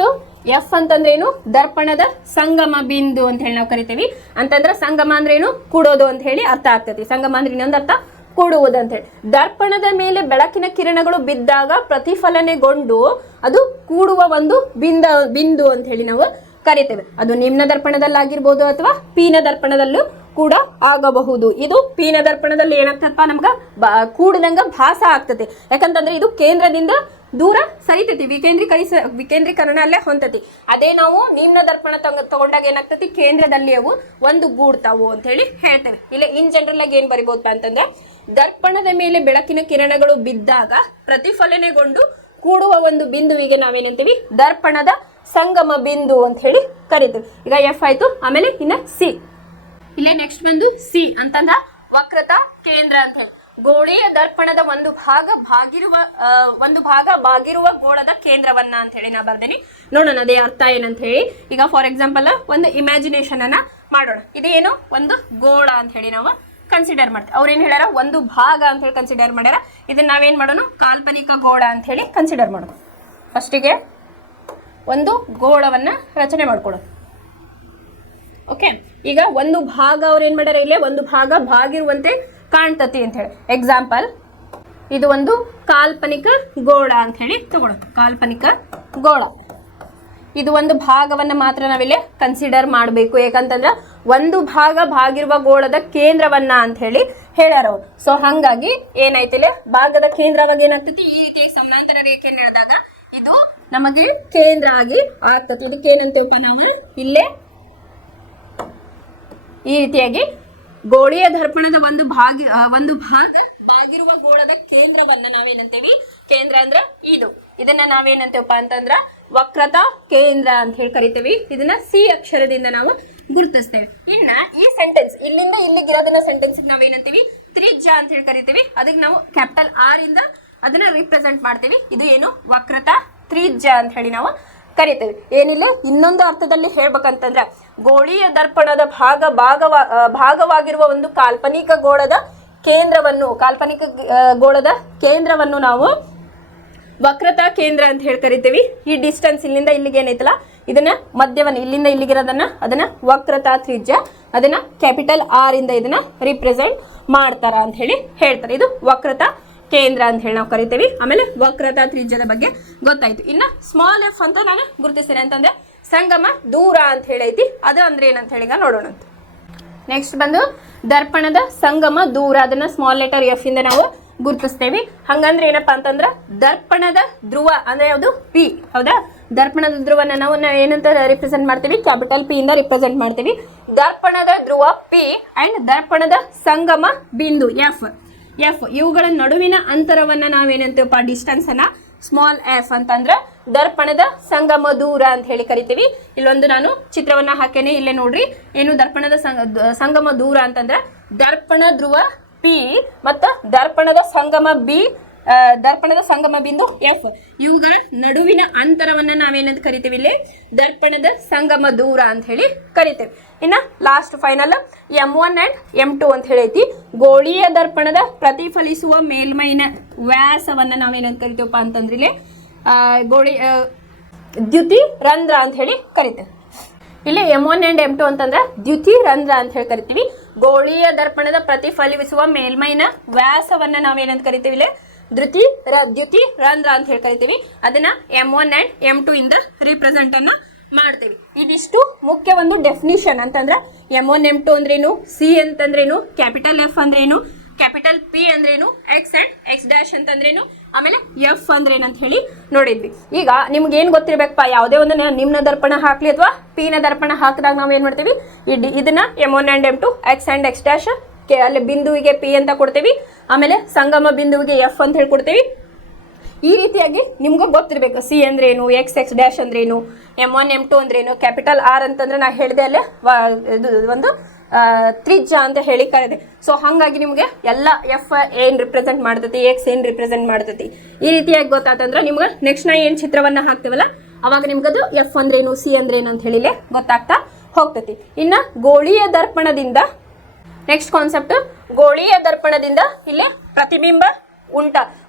ಎಫ್ ಅಂತಂದ್ರೆ ಏನು, ದರ್ಪಣದ ಸಂಗಮ ಬಿಂದು ಅಂತ ಹೇಳಿ ನಾವು ಕರಿತೀವಿ. ಅಂತಂದ್ರೆ ಸಂಗಮ ಅಂದ್ರೆ ಏನು, ಕೂಡೋದು ಅಂತ ಹೇಳಿ ಅರ್ಥ ಆಗ್ತೈತಿ. ಸಂಗಮ ಅಂದ್ರೆ ಇನ್ನೊಂದು ಅರ್ಥ ಕೂಡುವುದು ಅಂತ ಹೇಳಿ. ದರ್ಪಣದ ಮೇಲೆ ಬೆಳಕಿನ ಕಿರಣಗಳು ಬಿದ್ದಾಗ ಪ್ರತಿಫಲನೆಗೊಂಡು ಅದು ಕೂಡುವ ಒಂದು ಬಿಂದು ಅಂತ ಹೇಳಿ ನಾವು ಕರಿತೇವೆ. ಅದು ನಿಮ್ನ ದರ್ಪಣದಲ್ಲಾಗಿರ್ಬೋದು ಅಥವಾ ಪೀನ ದರ್ಪಣದಲ್ಲೂ ಕೂಡ ಆಗಬಹುದು. ಇದು ಪೀನ ದರ್ಪಣದಲ್ಲಿ ಏನಾಗ್ತದಪ್ಪ, ನಮ್ಗ ಕೂಡಿದಂಗ ಭಾಸ ಆಗ್ತದೆ. ಯಾಕಂತಂದ್ರೆ ಇದು ಕೇಂದ್ರದಿಂದ ದೂರ ಸರಿತೈತಿ, ವಿಕೇಂದ್ರೀಕರಣ ಅಲ್ಲೇ ಹೊಂತತಿ. ಅದೇ ನಾವು ನಿಮ್ನ ದರ್ಪಣ ತಗೊಂಡಾಗ ಏನಾಗ್ತತಿ, ಕೇಂದ್ರದಲ್ಲಿ ಅವು ಒಂದು ಗೂಡ್ತಾವು ಅಂತ ಹೇಳಿ ಹೇಳ್ತೇವೆ. ಇಲ್ಲ ಇನ್ ಜನರಲ್ ಆಗಿ ಏನ್ ಬರಿಬಹುದಪ್ಪ ಅಂತಂದ್ರೆ, ದರ್ಪಣದ ಮೇಲೆ ಬೆಳಕಿನ ಕಿರಣಗಳು ಬಿದ್ದಾಗ ಪ್ರತಿಫಲನೆಗೊಂಡು ಕೂಡುವ ಒಂದು ಬಿಂದುವಿಗೆ ನಾವೇನಂತೀವಿ, ದರ್ಪಣದ ಸಂಗಮ ಬಿಂದು ಅಂತ ಹೇಳಿ ಕರಿತೀವಿ. ಈಗ ಎಫ್ ಆಯ್ತು. ಆಮೇಲೆ ಇನ್ನ ಸಿ. ಇಲ್ಲೇ ನೆಕ್ಸ್ಟ್ ಬಂದು ಸಿ ಅಂತಂದ್ರ ವಕ್ರತಾ ಕೇಂದ್ರ ಅಂತ ಹೇಳಿ. ಗೋಳೀಯ ದರ್ಪಣದ ಒಂದು ಭಾಗ ಬಾಗಿರುವ ಗೋಳದ ಕೇಂದ್ರವನ್ನ ಅಂತ ಹೇಳಿ ನಾ ಬರ್ದೇನಿ. ನೋಡೋಣ ಅದೇ ಅರ್ಥ ಏನಂತ ಹೇಳಿ. ಈಗ ಫಾರ್ ಎಕ್ಸಾಂಪಲ್ ಒಂದು ಇಮ್ಯಾಜಿನೇಷನ್ ಅನ್ನ ಮಾಡೋಣ. ಇದೇನು ಒಂದು ಗೋಳ ಅಂತ ಹೇಳಿ ನಾವು ಕನ್ಸಿಡರ್ ಮಾಡ್ತೀವಿ. ಅವ್ರೇನ್ ಹೇಳ್ಯಾರ, ಒಂದು ಭಾಗ ಅಂತ ಹೇಳಿ ಕನ್ಸಿಡರ್ ಮಾಡ್ಯಾರ. ಇದನ್ನ ನಾವೇನ್ ಮಾಡೋಣ, ಕಾಲ್ಪನಿಕ ಗೋಳ ಅಂತ ಹೇಳಿ ಕನ್ಸಿಡರ್ ಮಾಡೋಣ. ಫಸ್ಟಿಗೆ ಒಂದು ಗೋಳವನ್ನ ರಚನೆ ಮಾಡ್ಕೊಳ್ಳೋಣ. ಓಕೆ, ಈಗ ಒಂದು ಭಾಗ ಅವ್ರು ಏನ್ ಮಾಡ್ಯಾರ, ಇಲ್ಲೇ ಒಂದು ಭಾಗ ಬಾಗಿರುವಂತೆ ಕಾಣ್ತತಿ ಅಂತ ಹೇಳಿ. ಎಕ್ಸಾಂಪಲ್, ಇದು ಒಂದು ಕಾಲ್ಪನಿಕ ಗೋಳ ಅಂತ ಹೇಳಿ ತಗೊಳ್ಳೋಣ. ಕಾಲ್ಪನಿಕ ಗೋಳ ಇದು ಒಂದು ಭಾಗವನ್ನ ಮಾತ್ರ ನಾವಿಲ್ಲಿ ಕನ್ಸಿಡರ್ ಮಾಡಬೇಕು. ಯಾಕಂತಂದ್ರೆ ಒಂದು ಭಾಗ ಬಾಗಿರುವ ಗೋಳದ ಕೇಂದ್ರವನ್ನ ಅಂತ ಹೇಳಿ ಹೇಳ್ಯಾರ ಅವ್ರು. ಸೊ ಹಂಗಾಗಿ ಏನಾಯ್ತಿಲ್ಲ, ಭಾಗದ ಕೇಂದ್ರವಾಗಿ ಏನಾಗ್ತತಿ, ಈ ರೀತಿ ಸಮಾನಾಂತರ ರೇಖೆ ನಡೆದಾಗ ಇದು ನಮಗೆ ಕೇಂದ್ರ ಆಗಿ ಆಗ್ತತಿ. ಇದಕ್ಕೆ ಏನಂತೀವಪ್ಪ ನಾವು, ಇಲ್ಲೇ ಈ ರೀತಿಯಾಗಿ ಗೋಳೀಯ ದರ್ಪಣದ ಒಂದು ಭಾಗ ಬಾಗಿರುವ ಗೋಳದ ಕೇಂದ್ರವನ್ನ ನಾವೇನಂತೀವಿ, ಕೇಂದ್ರ ಅಂದ್ರ ಇದನ್ನ ನಾವೇನಂತೀವಪ್ಪ ಅಂತಂದ್ರ ವಕ್ರತಾ ಕೇಂದ್ರ ಅಂತ ಹೇಳಿ ಕರಿತೀವಿ. ಇದನ್ನ ಸಿ ಅಕ್ಷರದಿಂದ ನಾವು ಗುರುತಿಸ್ತೇವೆ. ಇನ್ನ ಈ ಸೆಂಟೆನ್ಸ್ ಇಲ್ಲಿಂದ ಇಲ್ಲಿಗಿರೋದನ್ನ ಸೆಂಟೆನ್ಸ್ ನಾವೇನಂತೀವಿ, ತ್ರಿಜ್ಯ ಅಂತ ಹೇಳಿ ಕರಿತೀವಿ. ಅದಕ್ಕೆ ನಾವು ಕ್ಯಾಪಿಟಲ್ ಆರ್ ಇಂದ ಅದನ್ನ ರಿಪ್ರೆಸೆಂಟ್ ಮಾಡ್ತೀವಿ. ಇದು ಏನು, ವಕ್ರತಾ ತ್ರಿಜ್ಯ ಅಂತ ಹೇಳಿ ನಾವು ಕರಿತೇವೆ. ಏನಿಲ್ಲ, ಇನ್ನೊಂದು ಅರ್ಥದಲ್ಲಿ ಹೇಳ್ಬೇಕಂತಂದ್ರ ಗೋಳೀಯ ದರ್ಪಣದ ಭಾಗವಾಗಿರುವ ಒಂದು ಕಾಲ್ಪನಿಕ ಗೋಳದ ಕೇಂದ್ರವನ್ನು ನಾವು ವಕ್ರತಾ ಕೇಂದ್ರ ಅಂತ ಹೇಳಿ ಕರಿತೀವಿ. ಈ ಡಿಸ್ಟೆನ್ಸ್ ಇಲ್ಲಿಂದ ಇಲ್ಲಿಗೆ ಏನೈತಲ್ಲ, ಇದನ್ನ ಮಧ್ಯವನ್ನ ಇಲ್ಲಿಂದ ಇಲ್ಲಿಗಿರೋದನ್ನ ಅದನ್ನ ವಕ್ರತಾ ತ್ರಿಜ್ಯ, ಅದನ್ನ ಕ್ಯಾಪಿಟಲ್ ಆರ್ ಇಂದ ಇದನ್ನ ರಿಪ್ರೆಸೆಂಟ್ ಮಾಡ್ತಾರ ಅಂತ ಹೇಳಿ ಹೇಳ್ತಾರೆ. ಇದು ವಕ್ರತಾ ಕೇಂದ್ರ ಅಂತ ಹೇಳಿ ನಾವು ಕರಿತೀವಿ. ಆಮೇಲೆ ವಕ್ರತಾ ತ್ರಿಜ್ಯದ ಬಗ್ಗೆ ಗೊತ್ತಾಯ್ತು. ಇನ್ನ ಸ್ಮಾಲ್ ಎಫ್ ಅಂತ ನಾನು ಗುರುತಿಸ್ತೇನೆ. ಅಂತಂದ್ರೆ ಸಂಗಮ ದೂರ ಅಂತ ಹೇಳೈತಿ. ಅದು ಅಂದ್ರೆ ಏನಂತ ಹೇಳಿ ನೋಡೋಣ. ನೆಕ್ಸ್ಟ್ ಬಂದು ದರ್ಪಣದ ಸಂಗಮ ದೂರ, ಅದನ್ನ ಸ್ಮಾಲ್ ಲೆಟರ್ ಎಫ್ ಇಂದ ನಾವು ಗುರುತಿಸ್ತೇವೆ. ಹಂಗಂದ್ರೆ ಏನಪ್ಪಾ ಅಂತಂದ್ರ ದರ್ಪಣದ ಧ್ರುವ ಅಂದ್ರೆ ಯಾವುದು, ಪಿ. ಹೌದಾ, ದರ್ಪಣದ ಧ್ರುವನ ನಾವು ಏನಂತ ರಿಪ್ರೆಸೆಂಟ್ ಮಾಡ್ತೀವಿ, ಕ್ಯಾಪಿಟಲ್ ಪಿ ಇಂದ ರಿಪ್ರೆಸೆಂಟ್ ಮಾಡ್ತೀವಿ. ದರ್ಪಣದ ಧ್ರುವ ಪಿ ಅಂಡ್ ದರ್ಪಣದ ಸಂಗಮ ಬಿಂದು ಎಫ್ ಇವುಗಳ ನಡುವಿನ ಅಂತರವನ್ನ ನಾವೇನಂತೀವಪ್ಪ, ಡಿಸ್ಟೆನ್ಸ್ ಅನ್ನ ಸ್ಮಾಲ್ ಎಫ್ ಅಂತಂದ್ರ ದರ್ಪಣದ ಸಂಗಮ ದೂರ ಅಂತ ಹೇಳಿ ಕರಿತೀವಿ. ಇಲ್ಲೊಂದು ನಾನು ಚಿತ್ರವನ್ನ ಹಾಕೇನೆ, ಇಲ್ಲೇ ನೋಡ್ರಿ. ಏನು ದರ್ಪಣದ ಸಂಗಮ ದೂರ ಅಂತಂದ್ರ ದರ್ಪಣ ಧ್ರುವ ಪಿ ಮತ್ತು ದರ್ಪಣದ ಸಂಗಮ ಬಿಂದು ಎಫ್ ಇವುಗಳ ನಡುವಿನ ಅಂತರವನ್ನ ನಾವೇನಂತ ಕರಿತೀವಿ, ಇಲ್ಲಿ ದರ್ಪಣದ ಸಂಗಮ ದೂರ ಅಂತ ಹೇಳಿ ಕರಿತೇವೆ. ಇನ್ನ last final M1 and M2 ಅಂತ ಹೇಳೈತಿ. ಗೋಳೀಯ ದರ್ಪಣದ ಪ್ರತಿಫಲಿಸುವ ಮೇಲ್ಮೈನ ವ್ಯಾಸವನ್ನ ನಾವೇನಂತ ಕರಿತೀವಪ್ಪ ಅಂತಂದ್ರೆ ಇಲ್ಲಿ ದ್ಯುತಿ ರಂಧ್ರ ಅಂತ ಹೇಳಿ ಕರಿತೇವೆ. ಇಲ್ಲಿ M1 ಅಂಡ್ M2 ಅಂತಂದ್ರೆ ದ್ಯುತಿ ರಂಧ್ರ ಅಂತ ಹೇಳಿ ಕರಿತೀವಿ. ಗೋಳೀಯ ದರ್ಪಣದ ಪ್ರತಿಫಲಿಸುವ ಮೇಲ್ಮೈನ ವ್ಯಾಸವನ್ನ ನಾವೇನಂತ ಕರಿತೀವಿ, ಇಲ್ಲಿ ದ್ಯುತಿ ರಂಧ್ರ ಅಂತ ಹೇಳಿ ಕರಿತೀವಿ. ಅದನ್ನ M1 ಅಂಡ್ M2 ಇಂದ ರಿಪ್ರೆಸೆಂಟ್ ಅನ್ನ ಮಾಡ್ತೀವಿ. ಇದಿಷ್ಟು ಮುಖ್ಯ ಒಂದು ಡೆಫಿನಿಷನ್. ಅಂತಂದ್ರೆ M1 M2 ಅಂದ್ರೇನು, ಸಿ ಅಂತಂದ್ರೇನು, ಕ್ಯಾಪಿಟಲ್ ಎಫ್ ಅಂದ್ರೇನು, ಕ್ಯಾಪಿಟಲ್ ಪಿ ಅಂದ್ರೇನು, ಎಕ್ಸ್ ಅಂಡ್ ಎಕ್ಸ್ ಡ್ಯಾಶ್ ಅಂತಂದ್ರೇನು, ಆಮೇಲೆ ಎಫ್ ಅಂದ್ರೇನಂತ ಹೇಳಿ ನೋಡಿದ್ವಿ. ಈಗ ನಿಮ್ಗೆ ಏನ್ ಗೊತ್ತಿರ್ಬೇಕಪ್ಪ, ಯಾವುದೇ ಒಂದು ನಿಮ್ನ ದರ್ಪಣ ಹಾಕ್ಲಿ ಅಥವಾ ಪಿನ ದರ್ಪಣ ಹಾಕಿದಾಗ ನಾವು ಏನ್ ಮಾಡ್ತೀವಿ, ಇದನ್ನ M1 and M2 X and X dash ಅಲ್ಲಿ ಬಿಂದುವಿಗೆ ಪಿ ಅಂತ ಕೊಡ್ತೀವಿ. ಆಮೇಲೆ ಸಂಗಮ ಬಿಂದುವಿಗೆ ಎಫ್ ಅಂತ ಹೇಳಿ ಕೊಡ್ತೀವಿ. ರೀತಿಯಾಗಿ ನಿಮ್ಗೆ ಗೊತ್ತಿರಬೇಕು. ಸಿ ಅಂದ್ರೆ ಏನು, ಎಕ್ಸ್ ಎಕ್ಸ್ ಡ್ಯಾಶ್ ಅಂದ್ರೆ ಏನು, M1 M2 ಅಂದ್ರೆ ಏನು, ಕ್ಯಾಪಿಟಲ್ R ಅಂತಂದ್ರೆ ನಾ ಹೇಳಿದೆ ಅಲ್ಲೇ ಒಂದು ತ್ರಿಜ್ಯ ಅಂತ ಹೇಳಿ ಕರೆದೆ. ಸೊ ಹಾಗಾಗಿ ನಿಮ್ಗೆ ಎಲ್ಲ ಎಫ್ ಏನ್ ರಿಪ್ರೆಸೆಂಟ್ ಮಾಡ್ತತಿ, ಎಕ್ಸ್ ಏನ್ ರಿಪ್ರೆಸೆಂಟ್ ಮಾಡ್ತತಿ, ಈ ರೀತಿಯಾಗಿ ಗೊತ್ತಾತಂದ್ರೆ ನಿಮ್ಗೆ ನೆಕ್ಸ್ಟ್ ನಾ ಏನ್ ಚಿತ್ರವನ್ನ ಹಾಕ್ತಿವಲ್ಲ ಅವಾಗ ನಿಮ್ಗದು ಎಫ್ ಅಂದ್ರೇನು, ಸಿ ಅಂದ್ರೇನು ಅಂತ ಹೇಳಿಲೆ ಗೊತ್ತಾಗ್ತಾ ಹೋಗ್ತತಿ. ಇನ್ನ ಗೋಳೀಯ ದರ್ಪಣದಿಂದ ನೆಕ್ಸ್ಟ್ ಕಾನ್ಸೆಪ್ಟ್, ಗೋಳೀಯ ದರ್ಪಣದಿಂದ ಇಲ್ಲೇ ಪ್ರತಿಬಿಂಬ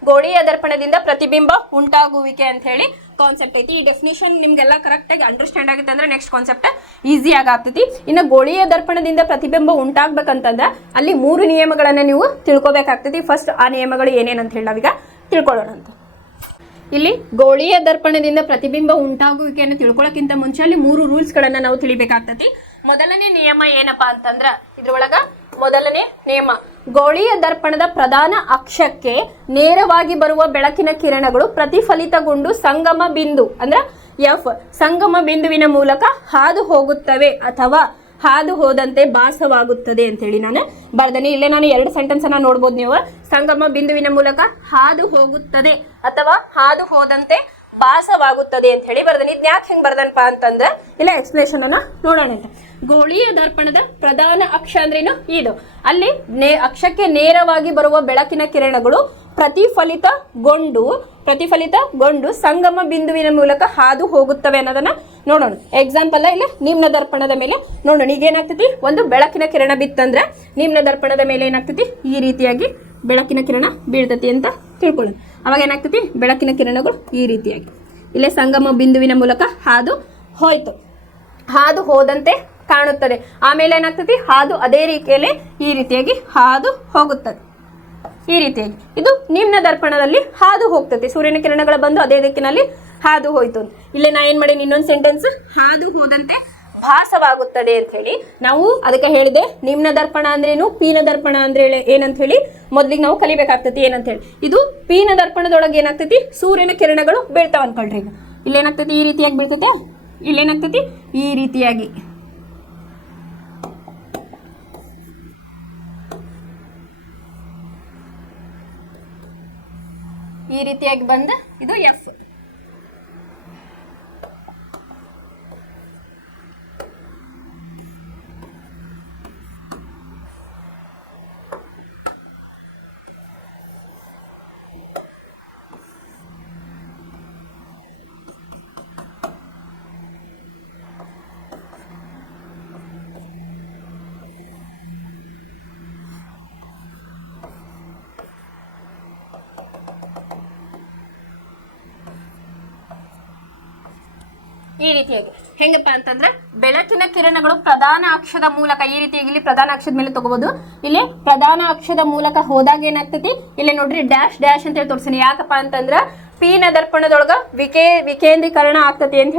ಗೋಳೀಯ ದರ್ಪಣದಿಂದ ಪ್ರತಿಬಿಂಬ ಉಂಟಾಗುವಿಕೆ ಅಂತ ಹೇಳಿ ಕಾನ್ಸೆಪ್ಟ್ ಐತಿ. ಈ ಡೆಫಿನಿಷನ್ ನಿಮ್ಗೆಲ್ಲ ಕರೆಕ್ಟ್ ಆಗಿ ಅಂಡರ್ಸ್ಟ್ಯಾಂಡ್ ಆಗುತ್ತೆ ಅಂದ್ರೆ ನೆಕ್ಸ್ಟ್ ಕಾನ್ಸೆಪ್ಟ್ ಈಸಿ ಆಗ್ತೈತಿ. ಇನ್ನು ಗೋಳೀಯ ದರ್ಪಣದಿಂದ ಪ್ರತಿಬಿಂಬ ಉಂಟಾಗ್ಬೇಕಂತಂದ್ರೆ ಅಲ್ಲಿ 3 ನಿಯಮಗಳನ್ನ ನೀವು ತಿಳ್ಕೊಬೇಕಾಗ್ತೈತಿ. ಫಸ್ಟ್ ಆ ನಿಯಮಗಳು ಏನೇನಂತ ಹೇಳಿ ನಾವೀಗ ತಿಳ್ಕೊಳ್ಳೋಣ ಅಂತ. ಇಲ್ಲಿ ಗೋಳೀಯ ದರ್ಪಣದಿಂದ ಪ್ರತಿಬಿಂಬ ಉಂಟಾಗುವಿಕೆಯನ್ನು ತಿಳ್ಕೊಳ್ಳೋಕ್ಕಿಂತ ಮುಂಚೆ ಅಲ್ಲಿ 3 ರೂಲ್ಸ್ ಗಳನ್ನ ನಾವು ತಿಳಿಬೇಕಾಗ್ತತಿ. ಮೊದಲನೇ ನಿಯಮ ಏನಪ್ಪಾ ಅಂತಂದ್ರ ಇದ್ರೊಳಗ ಮೊದಲನೇ ನಿಯಮ, ಗೋಳೀಯ ದರ್ಪಣದ ಪ್ರಧಾನ ಅಕ್ಷಕ್ಕೆ ನೇರವಾಗಿ ಬರುವ ಬೆಳಕಿನ ಕಿರಣಗಳು ಪ್ರತಿಫಲಿತಗೊಂಡು ಸಂಗಮ ಬಿಂದು ಅಂದ್ರೆ ಎಫ್ ಸಂಗಮ ಬಿಂದುವಿನ ಮೂಲಕ ಹಾದು ಹೋಗುತ್ತವೆ ಅಥವಾ ಹಾದು ಹೋದಂತೆ ಭಾಸವಾಗುತ್ತದೆ ಅಂತ ಹೇಳಿ ನಾನು ಬರ್ದೇನೆ. ಇಲ್ಲೇ ನಾನು 2 ಸೆಂಟೆನ್ಸ್ ಅನ್ನ ನೋಡ್ಬೋದು ನೀವು. ಸಂಗಮ ಬಿಂದುವಿನ ಮೂಲಕ ಹಾದು ಹೋಗುತ್ತದೆ ಅಥವಾ ಹಾದು ಹೋದಂತೆ ಭಾಸವಾಗುತ್ತದೆ ಅಂತ ಹೇಳಿ ಬರ್ದೇನೆ. ಇದ್ ಯಾಕೆ ಹೆಂಗ್ ಬರ್ದನಪ್ಪ ಅಂತಂದ್ರೆ ಇಲ್ಲ ಎಕ್ಸ್ಪ್ಲೇಷನ್ ಅನ್ನ ನೋಡೋಣ ಅಂತ. ಗೋಳೀಯ ದರ್ಪಣದ ಪ್ರಧಾನ ಅಕ್ಷ ಅಂದ್ರೇನು, ಇದು ಅಲ್ಲಿ ಅಕ್ಷಕ್ಕೆ ನೇರವಾಗಿ ಬರುವ ಬೆಳಕಿನ ಕಿರಣಗಳು ಪ್ರತಿಫಲಿತಗೊಂಡು ಸಂಗಮ ಬಿಂದುವಿನ ಮೂಲಕ ಹಾದು ಹೋಗುತ್ತವೆ ಅನ್ನೋದನ್ನ ನೋಡೋಣ. ಎಕ್ಸಾಂಪಲ್ ಇಲ್ಲ ನಿಮ್ನ ದರ್ಪಣದ ಮೇಲೆ ನೋಡೋಣ. ಈಗ ಏನಾಗ್ತೈತಿ, ಒಂದು ಬೆಳಕಿನ ಕಿರಣ ಬಿತ್ತಂದ್ರೆ ನಿಮ್ನ ದರ್ಪಣದ ಮೇಲೆ ಏನಾಗ್ತೈತಿ, ಈ ರೀತಿಯಾಗಿ ಬೆಳಕಿನ ಕಿರಣ ಬೀಳ್ತತಿ ಅಂತ ತಿಳ್ಕೊಳ್ಳೋಣ. ಅವಾಗ ಏನಾಗ್ತೈತಿ, ಬೆಳಕಿನ ಕಿರಣಗಳು ಈ ರೀತಿಯಾಗಿ ಇಲ್ಲೇ ಸಂಗಮ ಬಿಂದುವಿನ ಮೂಲಕ ಹಾದು ಹೋಯ್ತು, ಹಾದು ಹೋದಂತೆ ಕಾಣುತ್ತದೆ. ಆಮೇಲೆ ಏನಾಗ್ತೈತಿ, ಹಾದು ಅದೇ ರೀತಿಯಲ್ಲಿ ಈ ರೀತಿಯಾಗಿ ಹಾದು ಹೋಗುತ್ತದೆ. ಈ ರೀತಿಯಾಗಿ ಇದು ನಿಮ್ನ ದರ್ಪಣದಲ್ಲಿ ಹಾದು ಹೋಗ್ತದೆ. ಸೂರ್ಯನ ಕಿರಣಗಳು ಬಂದು ಅದೇ ದಿಕ್ಕಿನಲ್ಲಿ ಹಾದು ಹೋಯ್ತು. ಇಲ್ಲೇ ನಾ ಏನ್ ಮಾಡೀನಿ, ಇನ್ನೊಂದು ಸೆಂಟೆನ್ಸ್, ಹಾದು ಹೋದಂತೆ ಭಾಸವಾಗುತ್ತದೆ ಅಂತ ಹೇಳಿ. ನಾವು ಅದಕ್ಕೆ ಹೇಳಿದೆ ನಿಮ್ನ ದರ್ಪಣ ಅಂದ್ರೇನು, ಪೀನ ದರ್ಪಣ ಅಂದ್ರೆ ಏನಂತ ಹೇಳಿ ಮೊದ್ಲಿಗೆ ನಾವು ಕಲಿಬೇಕಾಗ್ತತಿ ಏನಂತ ಹೇಳಿ. ಇದು ಪೀನ ದರ್ಪಣದೊಳಗೆ ಏನಾಗ್ತೈತಿ, ಸೂರ್ಯನ ಕಿರಣಗಳು ಬೀಳ್ತಾವ ಅನ್ಕೊಳ್ರಿ. ಈಗ ಇಲ್ಲೇನಾಗ್ತೈತಿ, ಈ ರೀತಿಯಾಗಿ ಬೀಳ್ತೈತೆ. ಇಲ್ಲೇನಾಗ್ತೈತಿ, ಈ ರೀತಿಯಾಗಿ ಬಂದ ಇದು ಎಫ್. ಈ ರೀತಿಯಾಗಿ ಹೆಂಗಪ್ಪ ಅಂತಂದ್ರೆ ಬೆಳಕಿನ ಕಿರಣಗಳು ಪ್ರಧಾನ ಅಕ್ಷದ ಮೂಲಕ ಈ ರೀತಿಯಾಗಿ ಇಲ್ಲಿ ಪ್ರಧಾನ ಅಕ್ಷದ ಮೇಲೆ ತಗೋಬಹುದು. ಇಲ್ಲಿ ಪ್ರಧಾನ ಅಕ್ಷದ ಮೂಲಕ ಹೋದಾಗ ಏನಾಗ್ತೈತಿ, ಇಲ್ಲಿ ನೋಡ್ರಿ ಡ್ಯಾಶ್ ಡ್ಯಾಶ್ ಅಂತ ಹೇಳಿ ತೋರಿಸ್ತೀನಿ. ಯಾಕಪ್ಪ ಅಂತಂದ್ರ ಪೀನ ದರ್ಪಣದೊಳಗ ವಿಕೇಂದ್ರೀಕರಣ ಆಗ್ತತಿ ಅಂತ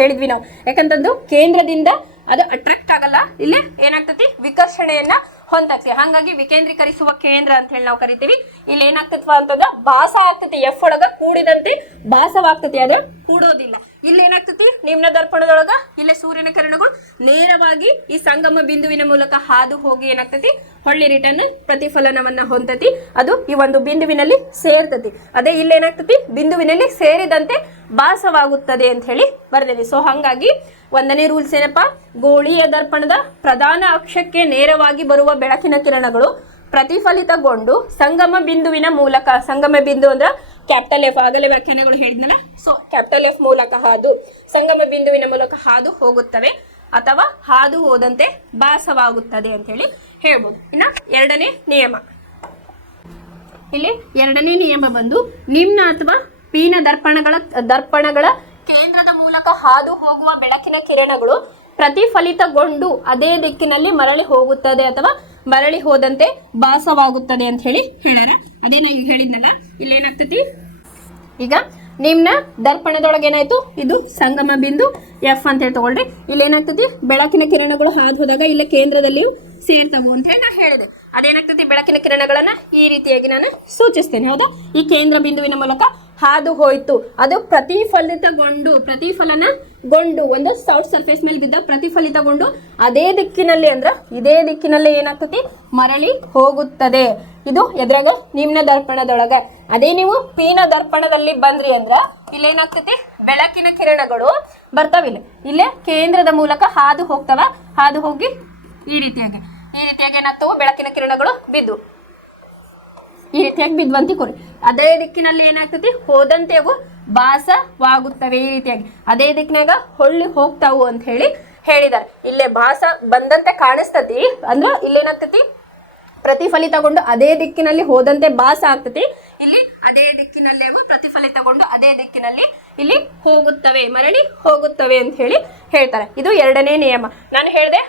ಹೇಳಿದ್ವಿ ನಾವು. ಯಾಕಂತಂದು ಕೇಂದ್ರದಿಂದ ಅದು ಅಟ್ರಾಕ್ಟ್ ಆಗಲ್ಲ, ಇಲ್ಲಿ ಏನಾಗ್ತತಿ ವಿಕರ್ಷಣೆಯನ್ನ ಹೊಂದಕ್ಕೆ. ಹಾಗಾಗಿ ವಿಕೇಂದ್ರೀಕರಿಸುವ ಕೇಂದ್ರ ಅಂತ ಹೇಳಿ ನಾವು ಕರಿತೀವಿ. ಇಲ್ಲಿ ಏನಾಗ್ತತ್ವ ಅಂತಂದ್ರ ಭಾಸ ಆಗ್ತತಿ, ಎಫ್ ಒಳಗ ಕೂಡಿದಂತೆ ಭಾಸವಾಗ್ತತಿ, ಆದ್ರೆ ಕೂಡೋದಿಲ್ಲ. ಇಲ್ಲಿ ಏನಾಗ್ತತಿ, ನಿಮ್ನ ದರ್ಪಣದೊಳಗ ಇಲ್ಲೇ ಸೂರ್ಯನ ಕಿರಣಗಳು ನೇರವಾಗಿ ಈ ಸಂಗಮ ಬಿಂದುವಿನ ಮೂಲಕ ಹಾದು ಹೋಗಿ ಏನಾಗ್ತತಿ, ಹೊಳ್ಳಿ ರಿಟರ್ನ್ ಪ್ರತಿಫಲನವನ್ನ ಹೊಂದತಿ. ಅದು ಈ ಒಂದು ಬಿಂದುವಿನಲ್ಲಿ ಸೇರ್ತತಿ. ಅದೇ ಇಲ್ಲಿ ಏನಾಗ್ತತಿ, ಬಿಂದುವಿನಲ್ಲಿ ಸೇರಿದಂತೆ ಭಾಸವಾಗುತ್ತದೆ ಅಂತ ಹೇಳಿ ಬರ್ದೇವಿ. ಸೊ ಹಾಗಾಗಿ 1ನೇ ರೂಲ್ಸ್ ಏನಪ್ಪಾ, ಗೋಳೀಯ ದರ್ಪಣದ ಪ್ರಧಾನ ಅಕ್ಷಕ್ಕೆ ನೇರವಾಗಿ ಬರುವ ಬೆಳಕಿನ ಕಿರಣಗಳು ಪ್ರತಿಫಲಿತಗೊಂಡು ಸಂಗಮ ಬಿಂದುವಿನ ಮೂಲಕ, ಸಂಗಮ ಬಿಂದು ಅಂದ್ರ ಕ್ಯಾಪಿಟಲ್ ಎಫ್, ಆಗಲೇ ವ್ಯಾಖ್ಯಾನಗಳು ಹೇಳಿದ್ನಲ್ಲ. ಸೊ ಕ್ಯಾಪಿಟಲ್ ಎಫ್ ಮೂಲಕ ಹಾದು ಸಂಗಮ ಬಿಂದುವಿನ ಮೂಲಕ ಹಾದು ಹೋಗುತ್ತವೆ ಅಥವಾ ಹಾದು ಹೋದಂತೆ ಭಾಸವಾಗುತ್ತದೆ ಅಂತ ಹೇಳಿ ಹೇಳ್ಬೋದು. ಇನ್ನ 2ನೇ ನಿಯಮ, ಇಲ್ಲಿ 2ನೇ ನಿಯಮ ಬಂದು ನಿಮ್ನ ಅಥವಾ ಪೀನ ದರ್ಪಣಗಳ ಕೇಂದ್ರದ ಮೂಲಕ ಹಾದು ಹೋಗುವ ಬೆಳಕಿನ ಕಿರಣಗಳು ಪ್ರತಿಫಲಿತಗೊಂಡು ಅದೇ ದಿಕ್ಕಿನಲ್ಲಿ ಮರಳಿ ಹೋಗುತ್ತದೆ ಅಥವಾ ಮರಳಿ ಹೋದಂತೆ ಭಾಸವಾಗುತ್ತದೆ ಅಂತ ಹೇಳಿ ಹೇಳ್ಯಾರ. ಅದೇ ನಾ ಈಗ ಹೇಳಿದ್ನಲ್ಲ, ಇಲ್ಲೇನಾಗ್ತತಿ, ಈಗ ನಿಮ್ನ ದರ್ಪಣದೊಳಗೆ ಏನಾಯ್ತು, ಇದು ಸಂಗಮ ಬಿಂದು ಎಫ್ ಅಂತ ಹೇಳಿ ತಗೊಳ್ರಿ. ಇಲ್ಲಿ ಏನಾಗ್ತತಿ, ಬೆಳಕಿನ ಕಿರಣಗಳು ಹಾದು ಹೋದಾಗ ಇಲ್ಲೇ ಕೇಂದ್ರದಲ್ಲಿಯೂ ಸೇರ್ತಾವು ಅಂತ ಹೇಳಿ ನಾ ಹೇಳಿದೆ. ಅದೇನಾಗ್ತತಿ, ಬೆಳಕಿನ ಕಿರಣಗಳನ್ನ ಈ ರೀತಿಯಾಗಿ ನಾನು ಸೂಚಿಸ್ತೇನೆ. ಹೌದಾ, ಈ ಕೇಂದ್ರ ಬಿಂದುವಿನ ಮೂಲಕ ಹಾದು ಹೋಯ್ತು, ಅದು ಪ್ರತಿಫಲನಗೊಂಡು ಒಂದು ಸಾಫ್ಟ್ ಸರ್ಫೇಸ್ ಮೇಲೆ ಬಿದ್ದ ಪ್ರತಿಫಲಿತಗೊಂಡು ಅದೇ ದಿಕ್ಕಿನಲ್ಲಿ, ಅಂದ್ರ ಇದೇ ದಿಕ್ಕಿನಲ್ಲಿ ಏನಾಗ್ತತಿ, ಮರಳಿ ಹೋಗುತ್ತದೆ. ಇದು ಎದ್ರಾಗ ನಿಮ್ನ ದರ್ಪಣದೊಳಗ. ಅದೇ ನೀವು ಪೀನ ದರ್ಪಣದಲ್ಲಿ ಬಂದ್ರಿ ಅಂದ್ರ ಇಲ್ಲೇನಾಗ್ತೈತಿ, ಬೆಳಕಿನ ಕಿರಣಗಳು ಬರ್ತಾವಿಲ್ಲ, ಇಲ್ಲೇ ಕೇಂದ್ರದ ಮೂಲಕ ಹಾದು ಹೋಗ್ತಾವ. ಹಾದು ಹೋಗಿ ಈ ರೀತಿಯಾಗಿ ಏನಾಗ್ತಾವ, ಬೆಳಕಿನ ಕಿರಣಗಳು ಬಿದ್ದು ಈ ರೀತಿಯಾಗಿ ಬಿದ್ವಂತಿ ಕೊರಿ. ಅದೇ ದಿಕ್ಕಿನಲ್ಲಿ ಏನಾಗ್ತತಿ, ಹೋದಂತೆ ಅವು ಭಾಸವಾಗುತ್ತವೆ. ಈ ರೀತಿಯಾಗಿ ಅದೇ ದಿಕ್ಕಿನಾಗ ಹೊಳ್ಳಿ ಹೋಗ್ತಾವು ಅಂತ ಹೇಳಿದ್ದಾರೆ. ಇಲ್ಲೇ ಭಾಸ ಬಂದಂತೆ ಕಾಣಿಸ್ತತಿ ಅಂದ್ರೆ ಇಲ್ಲೇನಾಗ್ತತಿ, ಪ್ರತಿಫಲಿತಗೊಂಡು ಅದೇ ದಿಕ್ಕಿನಲ್ಲಿ ಹೋದಂತೆ ಭಾಸ ಆಗ್ತತಿ. ಇಲ್ಲಿ ಅದೇ ದಿಕ್ಕಿನಲ್ಲಿ ಅವು ಪ್ರತಿಫಲಿತಗೊಂಡು ಅದೇ ದಿಕ್ಕಿನಲ್ಲಿ ಇಲ್ಲಿ ಹೋಗುತ್ತವೆ, ಮರಳಿ ಹೋಗುತ್ತವೆ ಅಂತ ಹೇಳ್ತಾರೆ. ಇದು ಎರಡನೇ ನಿಯಮ. ನಾನು ಹೇಳಿದೆ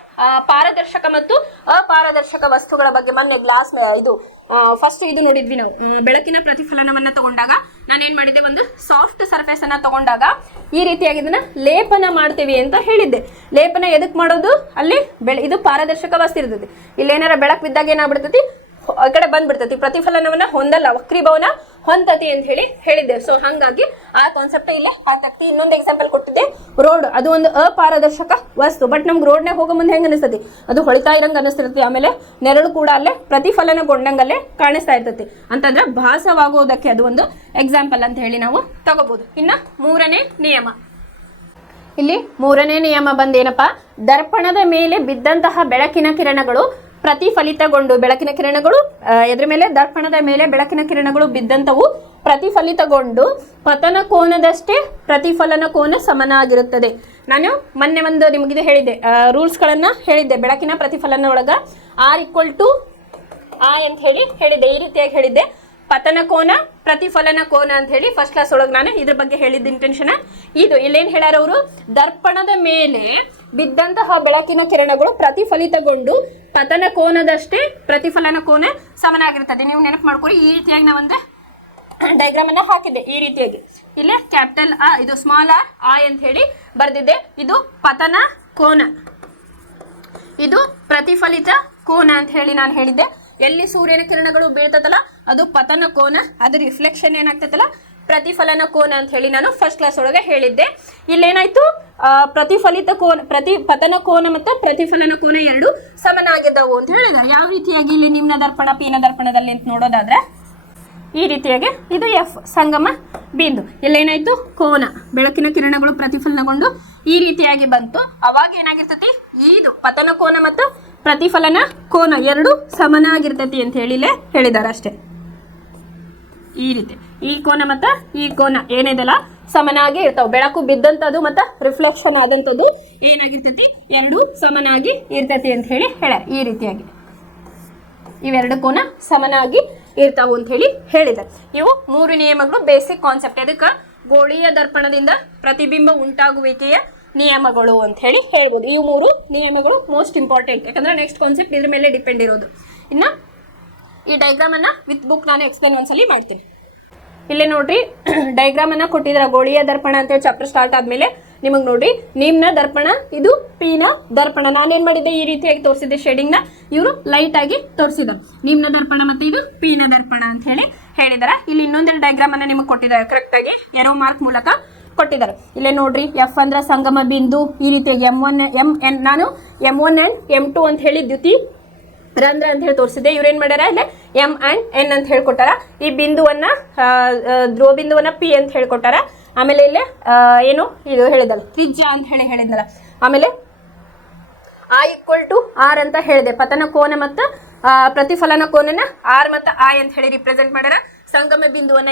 ಪಾರದರ್ಶಕ ಮತ್ತು ಅಪಾರದರ್ಶಕ ವಸ್ತುಗಳ ಬಗ್ಗೆ ಮೊನ್ನೆ ಗ್ಲಾಸ್ ಇದು ಫಸ್ಟ್ ಇದು ನೋಡಿದ್ವಿ ನಾವು. ಬೆಳಕಿನ ಪ್ರತಿಫಲನವನ್ನ ತಗೊಂಡಾಗ ನಾನು ಏನ್ ಮಾಡಿದ್ದೆ, ಒಂದು ಸಾಫ್ಟ್ ಸರ್ಫೇಸ್ ಅನ್ನ ತಗೊಂಡಾಗ ಈ ರೀತಿಯಾಗಿ ಇದನ್ನ ಲೇಪನ ಮಾಡ್ತೀವಿ ಅಂತ ಹೇಳಿದ್ದೆ. ಲೇಪನ ಎದಕ್ ಮಾಡೋದು, ಅಲ್ಲಿ ಇದು ಪಾರದರ್ಶಕ ವಸ್ತು ಇರ್ತೈತಿ, ಇಲ್ಲಿ ಏನಾರ ಬೆಳಕು ಬಿದ್ದಾಗ ಏನಾಗ್ಬಿಡ್ತೈತಿ, ಆ ಕಡೆ ಬಂದ್ಬಿಡ್ತೈತಿ, ಪ್ರತಿಫಲನವನ್ನ ಹೊಂದಲ್ಲ, ವಕ್ರೀಭವನ ಹೊಂದತಿ ಅಂತ ಹೇಳಿದ್ದೆ. ಸೊ ಹಾಗಾಗಿ ಆ ಕಾನ್ಸೆಪ್ಟ್ ಇಲ್ಲೇ ಆತಕ್ತಿ. ಇನ್ನೊಂದು ಎಕ್ಸಾಂಪಲ್ ಕೊಟ್ಟಿದ್ದೆ, ರೋಡ್ ಅದು ಒಂದು ಅಪಾರದರ್ಶಕ ವಸ್ತು, ಬಟ್ ನಮ್ಗೆ ರೋಡ್ನಾಗ ಹೋಗೋ ಮುಂದೆ ಹೆಂಗ್ ಅನಿಸ್ತತಿ, ಅದು ಹೊಳಿತಾ ಇರಂಗ್ ಅನಿಸ್ತಿರ್ತೈತಿ. ಆಮೇಲೆ ನೆರಳು ಕೂಡ ಅಲ್ಲೇ ಪ್ರತಿಫಲನಗೊಂಡಂಗಲ್ಲೇ ಕಾಣಿಸ್ತಾ ಇರ್ತೈತಿ. ಅಂತಂದ್ರೆ ಭಾಸವಾಗುವುದಕ್ಕೆ ಅದು ಒಂದು ಎಕ್ಸಾಂಪಲ್ ಅಂತ ನಾವು ತಗೋಬಹುದು. ಇನ್ನ ಮೂರನೇ ನಿಯಮ, ಇಲ್ಲಿ ಮೂರನೇ ನಿಯಮ ಬಂದೇನಪ್ಪ, ದರ್ಪಣದ ಮೇಲೆ ಬಿದ್ದಂತಹ ಬೆಳಕಿನ ಕಿರಣಗಳು ಪ್ರತಿಫಲಿತಗೊಂಡು, ಬೆಳಕಿನ ಕಿರಣಗಳು ಎದ್ರ ಮೇಲೆ, ದರ್ಪಣದ ಮೇಲೆ ಬೆಳಕಿನ ಕಿರಣಗಳು ಬಿದ್ದಂತವು ಪ್ರತಿಫಲಿತಗೊಂಡು ಪತನ ಕೋನದಷ್ಟೇ ಪ್ರತಿಫಲನ ಕೋನ ಸಮನಾಗಿರುತ್ತದೆ. ನಾನು ಮೊನ್ನೆ ಒಂದು ನಿಮಗಿದೆ ಹೇಳಿದ್ದೆ, ರೂಲ್ಸ್ಗಳನ್ನ ಹೇಳಿದ್ದೆ. ಬೆಳಕಿನ ಪ್ರತಿಫಲನ ಒಳಗ R=I ಅಂತ ಹೇಳಿದ್ದೆ. ಈ ರೀತಿಯಾಗಿ ಹೇಳಿದ್ದೆ, ಪತನ ಕೋನ ಪ್ರತಿಫಲನ ಕೋನ ಅಂತ ಫಸ್ಟ್ ಕ್ಲಾಸ್ ಒಳಗೆ ನಾನು ಇದ್ರ ಬಗ್ಗೆ ಹೇಳಿದ್ದ ಇಂಟೆನ್ಷನ್ ಇದು. ಇಲ್ಲೇನು ಹೇಳ್ಯಾರ ಅವರು, ದರ್ಪಣದ ಮೇಲೆ ಬಿದ್ದಂತಹ ಬೆಳಕಿನ ಕಿರಣಗಳು ಪ್ರತಿಫಲಿತಗೊಂಡು ಪತನ ಕೋನದಷ್ಟೇ ಪ್ರತಿಫಲನ ಕೋನ ಸಮನಾಗಿರ್ತದೆ. ನೀವು ನೆನಪು ಮಾಡ್ಕೊಳ್ಳಿ. ಈ ರೀತಿಯಾಗಿ ನಾವೊಂದು ಡೈಗ್ರಾಮ್ ಅನ್ನ ಹಾಕಿದ್ದೆ. ಈ ರೀತಿಯಾಗಿ ಇಲ್ಲೇ ಕ್ಯಾಪಿಟಲ್ ಆ, ಇದು ಸ್ಮಾಲ್ I ಅಂತ ಬರ್ದಿದ್ದೆ. ಇದು ಪತನ ಕೋನ, ಇದು ಪ್ರತಿಫಲಿತ ಕೋನ ಅಂತ ನಾನು ಹೇಳಿದ್ದೆ. ಎಲ್ಲಿ ಸೂರ್ಯನ ಕಿರಣಗಳು ಬೀಳ್ತದಲ್ಲ ಅದು ಪತನ ಕೋನ, ಅದು ರಿಫ್ಲೆಕ್ಷನ್ ಏನಾಗ್ತದಲ್ಲ ಪ್ರತಿಫಲನ ಕೋನ ಅಂತ ನಾನು ಫಸ್ಟ್ ಕ್ಲಾಸ್ ಒಳಗೆ ಹೇಳಿದ್ದೆ. ಇಲ್ಲೇನಾಯ್ತು, ಪ್ರತಿಫಲಿತ ಕೋನ, ಪತನ ಕೋನ ಮತ್ತು ಪ್ರತಿಫಲನ ಕೋನ ಎರಡು ಸಮನಾಗಿದ್ದವು ಅಂತ ಹೇಳಿದ್ದಾರೆ. ಯಾವ ರೀತಿಯಾಗಿ ಇಲ್ಲಿ ನಿಮ್ನ ದರ್ಪಣ ಪೀನ ದರ್ಪಣದಲ್ಲಿ ಅಂತ ನೋಡೋದಾದ್ರೆ ಈ ರೀತಿಯಾಗಿ ಇದು F ಸಂಗಮ ಬಿಂದು. ಇಲ್ಲೇನಾಯ್ತು, ಕೋನ, ಬೆಳಕಿನ ಕಿರಣಗಳು ಪ್ರತಿಫಲನಗೊಂಡು ಈ ರೀತಿಯಾಗಿ ಬಂತು. ಅವಾಗ ಏನಾಗಿರ್ತತಿ, ಇದು ಪತನ ಕೋನ ಮತ್ತು ಪ್ರತಿಫಲನ ಕೋನ ಎರಡು ಸಮನಾಗಿರ್ತತಿ ಅಂತ ಹೇಳಿದ್ದಾರೆ ಅಷ್ಟೇ. ಈ ರೀತಿ ಈ ಕೋನ ಮತ್ತು ಈ ಕೋನ ಏನಿದೆಲ್ಲ ಸಮನಾಗಿ ಇರ್ತಾವೆ. ಬೆಳಕು ಬಿದ್ದಂಥದ್ದು ಮತ್ತು ರಿಫ್ಲೆಕ್ಷನ್ ಆದಂಥದ್ದು ಏನಾಗಿರ್ತೈತಿ, ಎರಡು ಸಮನಾಗಿ ಇರ್ತೈತಿ ಅಂತ ಹೇಳ್ಯಾರ. ಈ ರೀತಿಯಾಗಿ ಇವೆರಡು ಕೋನ ಸಮನಾಗಿ ಇರ್ತಾವು ಅಂತ ಹೇಳಿದ್ದಾರೆ. ಇವು ಮೂರು ನಿಯಮಗಳು, ಬೇಸಿಕ್ ಕಾನ್ಸೆಪ್ಟ್. ಅದಕ್ಕೆ ಗೋಳೀಯ ದರ್ಪಣದಿಂದ ಪ್ರತಿಬಿಂಬ ಉಂಟಾಗುವಿಕೆಯ ನಿಯಮಗಳು ಅಂತ ಹೇಳ್ಬೋದು. ಈ ಮೂರು ನಿಯಮಗಳು ಮೋಸ್ಟ್ ಇಂಪಾರ್ಟೆಂಟ್, ಯಾಕಂದ್ರೆ ನೆಕ್ಸ್ಟ್ ಕಾನ್ಸೆಪ್ಟ್ ಇದ್ರ ಮೇಲೆ ಡಿಪೆಂಡ್ ಇರೋದು. ಇನ್ನು ಈ ಡೈಗ್ರಾಮ್ ಅನ್ನ ವಿತ್ ಬುಕ್ ನಾನು ಎಕ್ಸ್ಪ್ಲೇನ್ ಒಂದ್ಸಲಿ ಮಾಡ್ತೀನಿ. ಇಲ್ಲೇ ನೋಡ್ರಿ, ಡೈಗ್ರಾಮ್ ಅನ್ನ ಕೊಟ್ಟಿದ್ರ. ಗೋಳೀಯ ದರ್ಪಣ ಅಂತೇಳಿ ಚಾಪ್ಟರ್ ಸ್ಟಾರ್ಟ್ ಆದ್ಮೇಲೆ ನಿಮಗೆ ನೋಡ್ರಿ, ನಿಮ್ನ ದರ್ಪಣ, ಇದು ಪೀನ ದರ್ಪಣ. ನಾನೇನ್ ಮಾಡಿದ್ದೆ, ಈ ರೀತಿಯಾಗಿ ತೋರಿಸಿದ್ದೆ ಶೇಡಿಂಗ್ ನ, ಇವರು ಲೈಟ್ ಆಗಿ ತೋರಿಸಿದ. ನಿಮ್ನ ದರ್ಪಣ ಮತ್ತೆ ಇದು ಪೀನ ದರ್ಪಣ ಅಂತ ಹೇಳಿದಾರೆ. ಇಲ್ಲಿ ಇನ್ನೊಂದೆರಡು ಡೈಗ್ರಾಮ್ ಅನ್ನ ನಿಮಗೆ ಕೊಟ್ಟಿದ್ದಾರೆ, ಕರೆಕ್ಟ್ ಆಗಿ ಎರೋ ಮಾರ್ಕ್ ಮೂಲಕ ಕೊಟ್ಟಿದ್ದಾರೆ. ಇಲ್ಲೇ ನೋಡ್ರಿ, F ಅಂದ್ರೆ ಸಂಗಮ ಬಿಂದು. ಈ ರೀತಿಯಾಗಿ M1 ನಾನು M1 and M2 ಅಂತ ದ್ಯುತಿ ರಂಧ್ರ ಅಂತ ತೋರಿಸಿದ್ದೆ. ಇವ್ರೇನ್ ಮಾಡ್ಯಾರ, ಇಲ್ಲೇ M and N ಅಂತ ಹೇಳ್ಕೊಟ್ಟಾರ. ಈ ಬಿಂದುವನ್ನ ಧ್ರುವ ಬಿಂದುವನ್ನ P ಅಂತ ಹೇಳ್ಕೊಟ್ಟಾರ. ಆಮೇಲೆ ಇಲ್ಲೇ ಏನು ಇದು ಹೇಳಿದಲ್ಲ, ತ್ರಿಜ್ಯ ಅಂತ ಹೇಳಿದ್ನಲ್ಲ. ಆಮೇಲೆ I=R ಅಂತ ಹೇಳಿದೆ. ಪತನ ಕೋನ ಮತ್ತು ಪ್ರತಿಫಲನ ಕೋನನ R ಮತ್ತು I ಅಂತ ರಿಪ್ರೆಸೆಂಟ್ ಮಾಡ್ಯಾರ. ಸಂಗಮ ಬಿಂದುವನ್ನ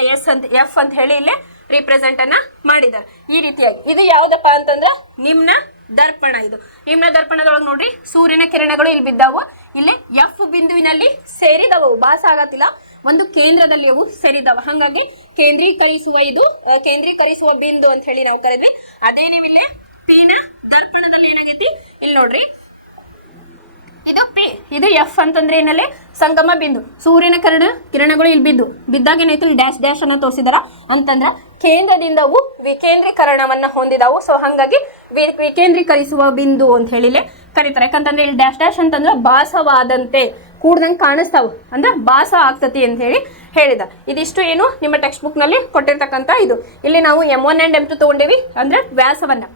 F ಅಂತ ಇಲ್ಲೇ ರಿಪ್ರೆಸೆಂಟ್ ಅನ್ನ ಮಾಡಿದ್ದಾರೆ. ಈ ರೀತಿಯಾಗಿ ಇದು ಯಾವ್ದಪ್ಪ ಅಂತಂದ್ರೆ ನಿಮ್ನ ದರ್ಪಣ. ಇದು ನಿಮ್ನ ದರ್ಪಣದೊಳಗೆ ನೋಡ್ರಿ, ಸೂರ್ಯನ ಕಿರಣಗಳು ಇಲ್ಲಿ ಬಿದ್ದಾವು. ಇಲ್ಲಿ F ಬಿಂದುವಿನಲ್ಲಿ ಸೇರಿದವು, ಭಾಸ ಆಗತ್ತಿಲ್ಲ, ಒಂದು ಕೇಂದ್ರದಲ್ಲಿ ಅವು ಸೇರಿದವ. ಹಾಗಾಗಿ ಕೇಂದ್ರೀಕರಿಸುವ ಬಿಂದು ಅಂತ ನಾವು ಕರೆದ್ವಿ. ಅದೇ ನೀವು ಇಲ್ಲಿ ಪೀನ ದರ್ಪಣದಲ್ಲಿ ಏನಾಗೈತಿ, ಇಲ್ಲಿ ನೋಡ್ರಿ, ಇದು P, ಇದು F ಅಂತಂದ್ರೆ ಏನಲ್ಲಿ ಸಂಗಮ ಬಿಂದು. ಸೂರ್ಯನ ಕಿರಣಗಳು ಇಲ್ಲಿ ಬಿದ್ದಾಗ ಏನಾಯ್ತು, ಈ ಡ್ಯಾಶ್ ಡ್ಯಾಶ್ ಅನ್ನ ತೋರಿಸಿದಾರ. ಅಂತಂದ್ರ ಕೇಂದ್ರದಿಂದವು ವಿಕೇಂದ್ರೀಕರಣವನ್ನ ಹೊಂದಿದಾವು. ಸೊ ಹಾಗಾಗಿ ವಿಕೇಂದ್ರೀಕರಿಸುವ ಬಿಂದು ಅಂತ ಕರೀತಾರೆ. ಯಾಕಂತಂದ್ರೆ ಇಲ್ಲಿ ಡ್ಯಾಶ್ ಡ್ಯಾಶ್ ಅಂತಂದ್ರೆ ಭಾಸವಾದಂತೆ ಕೂಡ್ದಂಗೆ ಕಾಣಿಸ್ತಾವು, ಅಂದ್ರೆ ಭಾಸ ಆಗ್ತತಿ ಅಂತ ಹೇಳಿದ. ಇದಿಷ್ಟು ಏನು ನಿಮ್ಮ ಟೆಕ್ಸ್ಟ್ ಬುಕ್ ನಲ್ಲಿ ಕೊಟ್ಟಿರ್ತಕ್ಕಂಥ ಇದು. ಇಲ್ಲಿ ನಾವು M1 and M2 ತಗೊಂಡೇವಿ, ಅಂದ್ರೆ ವ್ಯಾಸವನ್ನ.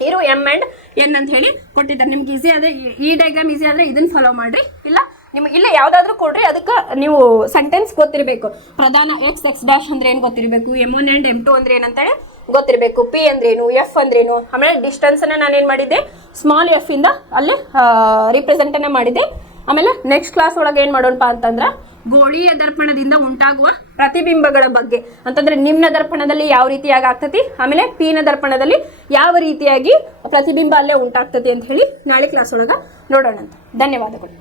M and N ಅಂತ ಕೊಟ್ಟಿದ್ದಾರೆ. ನಿಮ್ಗೆ ಈಸಿ ಆದ್ರೆ ಈ ಡೈಗ್ರಾಮ್ ಈಸಿ ಆದ್ರೆ ಇದನ್ನ ಫಾಲೋ ಮಾಡ್ರಿ, ಇಲ್ಲ ನಿಮ್ಗೆ ಇಲ್ಲ ಯಾವ್ದಾದ್ರು ಕೊಡ್ರಿ, ಅದಕ್ಕೆ ನೀವು ಸೆಂಟೆನ್ಸ್ ಗೊತ್ತಿರಬೇಕು. ಪ್ರಧಾನ ಎಕ್ಸ್ ಡ್ಯಾಶ್ ಅಂದ್ರೆ ಏನು ಗೊತ್ತಿರಬೇಕು, M1 and M2 ಅಂದ್ರೆ ಏನಂತೇಳಿ ಗೊತ್ತಿರಬೇಕು, ಪಿ ಅಂದ್ರೇನು, ಎಫ್ ಅಂದ್ರೇನು. ಆಮೇಲೆ ಡಿಸ್ಟೆನ್ಸ್ ಅನ್ನ ನಾನೇನ್ ಮಾಡಿದ್ದೆ, ಸ್ಮಾಲ್ ಎಫ್ ಇಂದ ಅಲ್ಲೇ ರಿಪ್ರೆಸೆಂಟ್ ಅನ್ನ ಮಾಡಿದ್ದೆ. ಆಮೇಲೆ ನೆಕ್ಸ್ಟ್ ಕ್ಲಾಸ್ ಒಳಗೆ ಏನ್ ಮಾಡೋಣಪ್ಪ ಅಂತಂದ್ರ ಗೋಳೀಯ ದರ್ಪಣದಿಂದ ಉಂಟಾಗುವ ಪ್ರತಿಬಿಂಬಗಳ ಬಗ್ಗೆ, ಅಂತಂದ್ರೆ ನಿಮ್ನ ದರ್ಪಣದಲ್ಲಿ ಯಾವ ರೀತಿಯಾಗಿ ಆಗ್ತತಿ, ಆಮೇಲೆ ಪಿನ ದರ್ಪಣದಲ್ಲಿ ಯಾವ ರೀತಿಯಾಗಿ ಪ್ರತಿಬಿಂಬ ಅಲ್ಲೇ ಉಂಟಾಗ್ತತಿ ಅಂತ ಹೇಳಿ ನಾಳೆ ಕ್ಲಾಸ್ ಒಳಗ ನೋಡೋಣ. ಧನ್ಯವಾದಗಳು.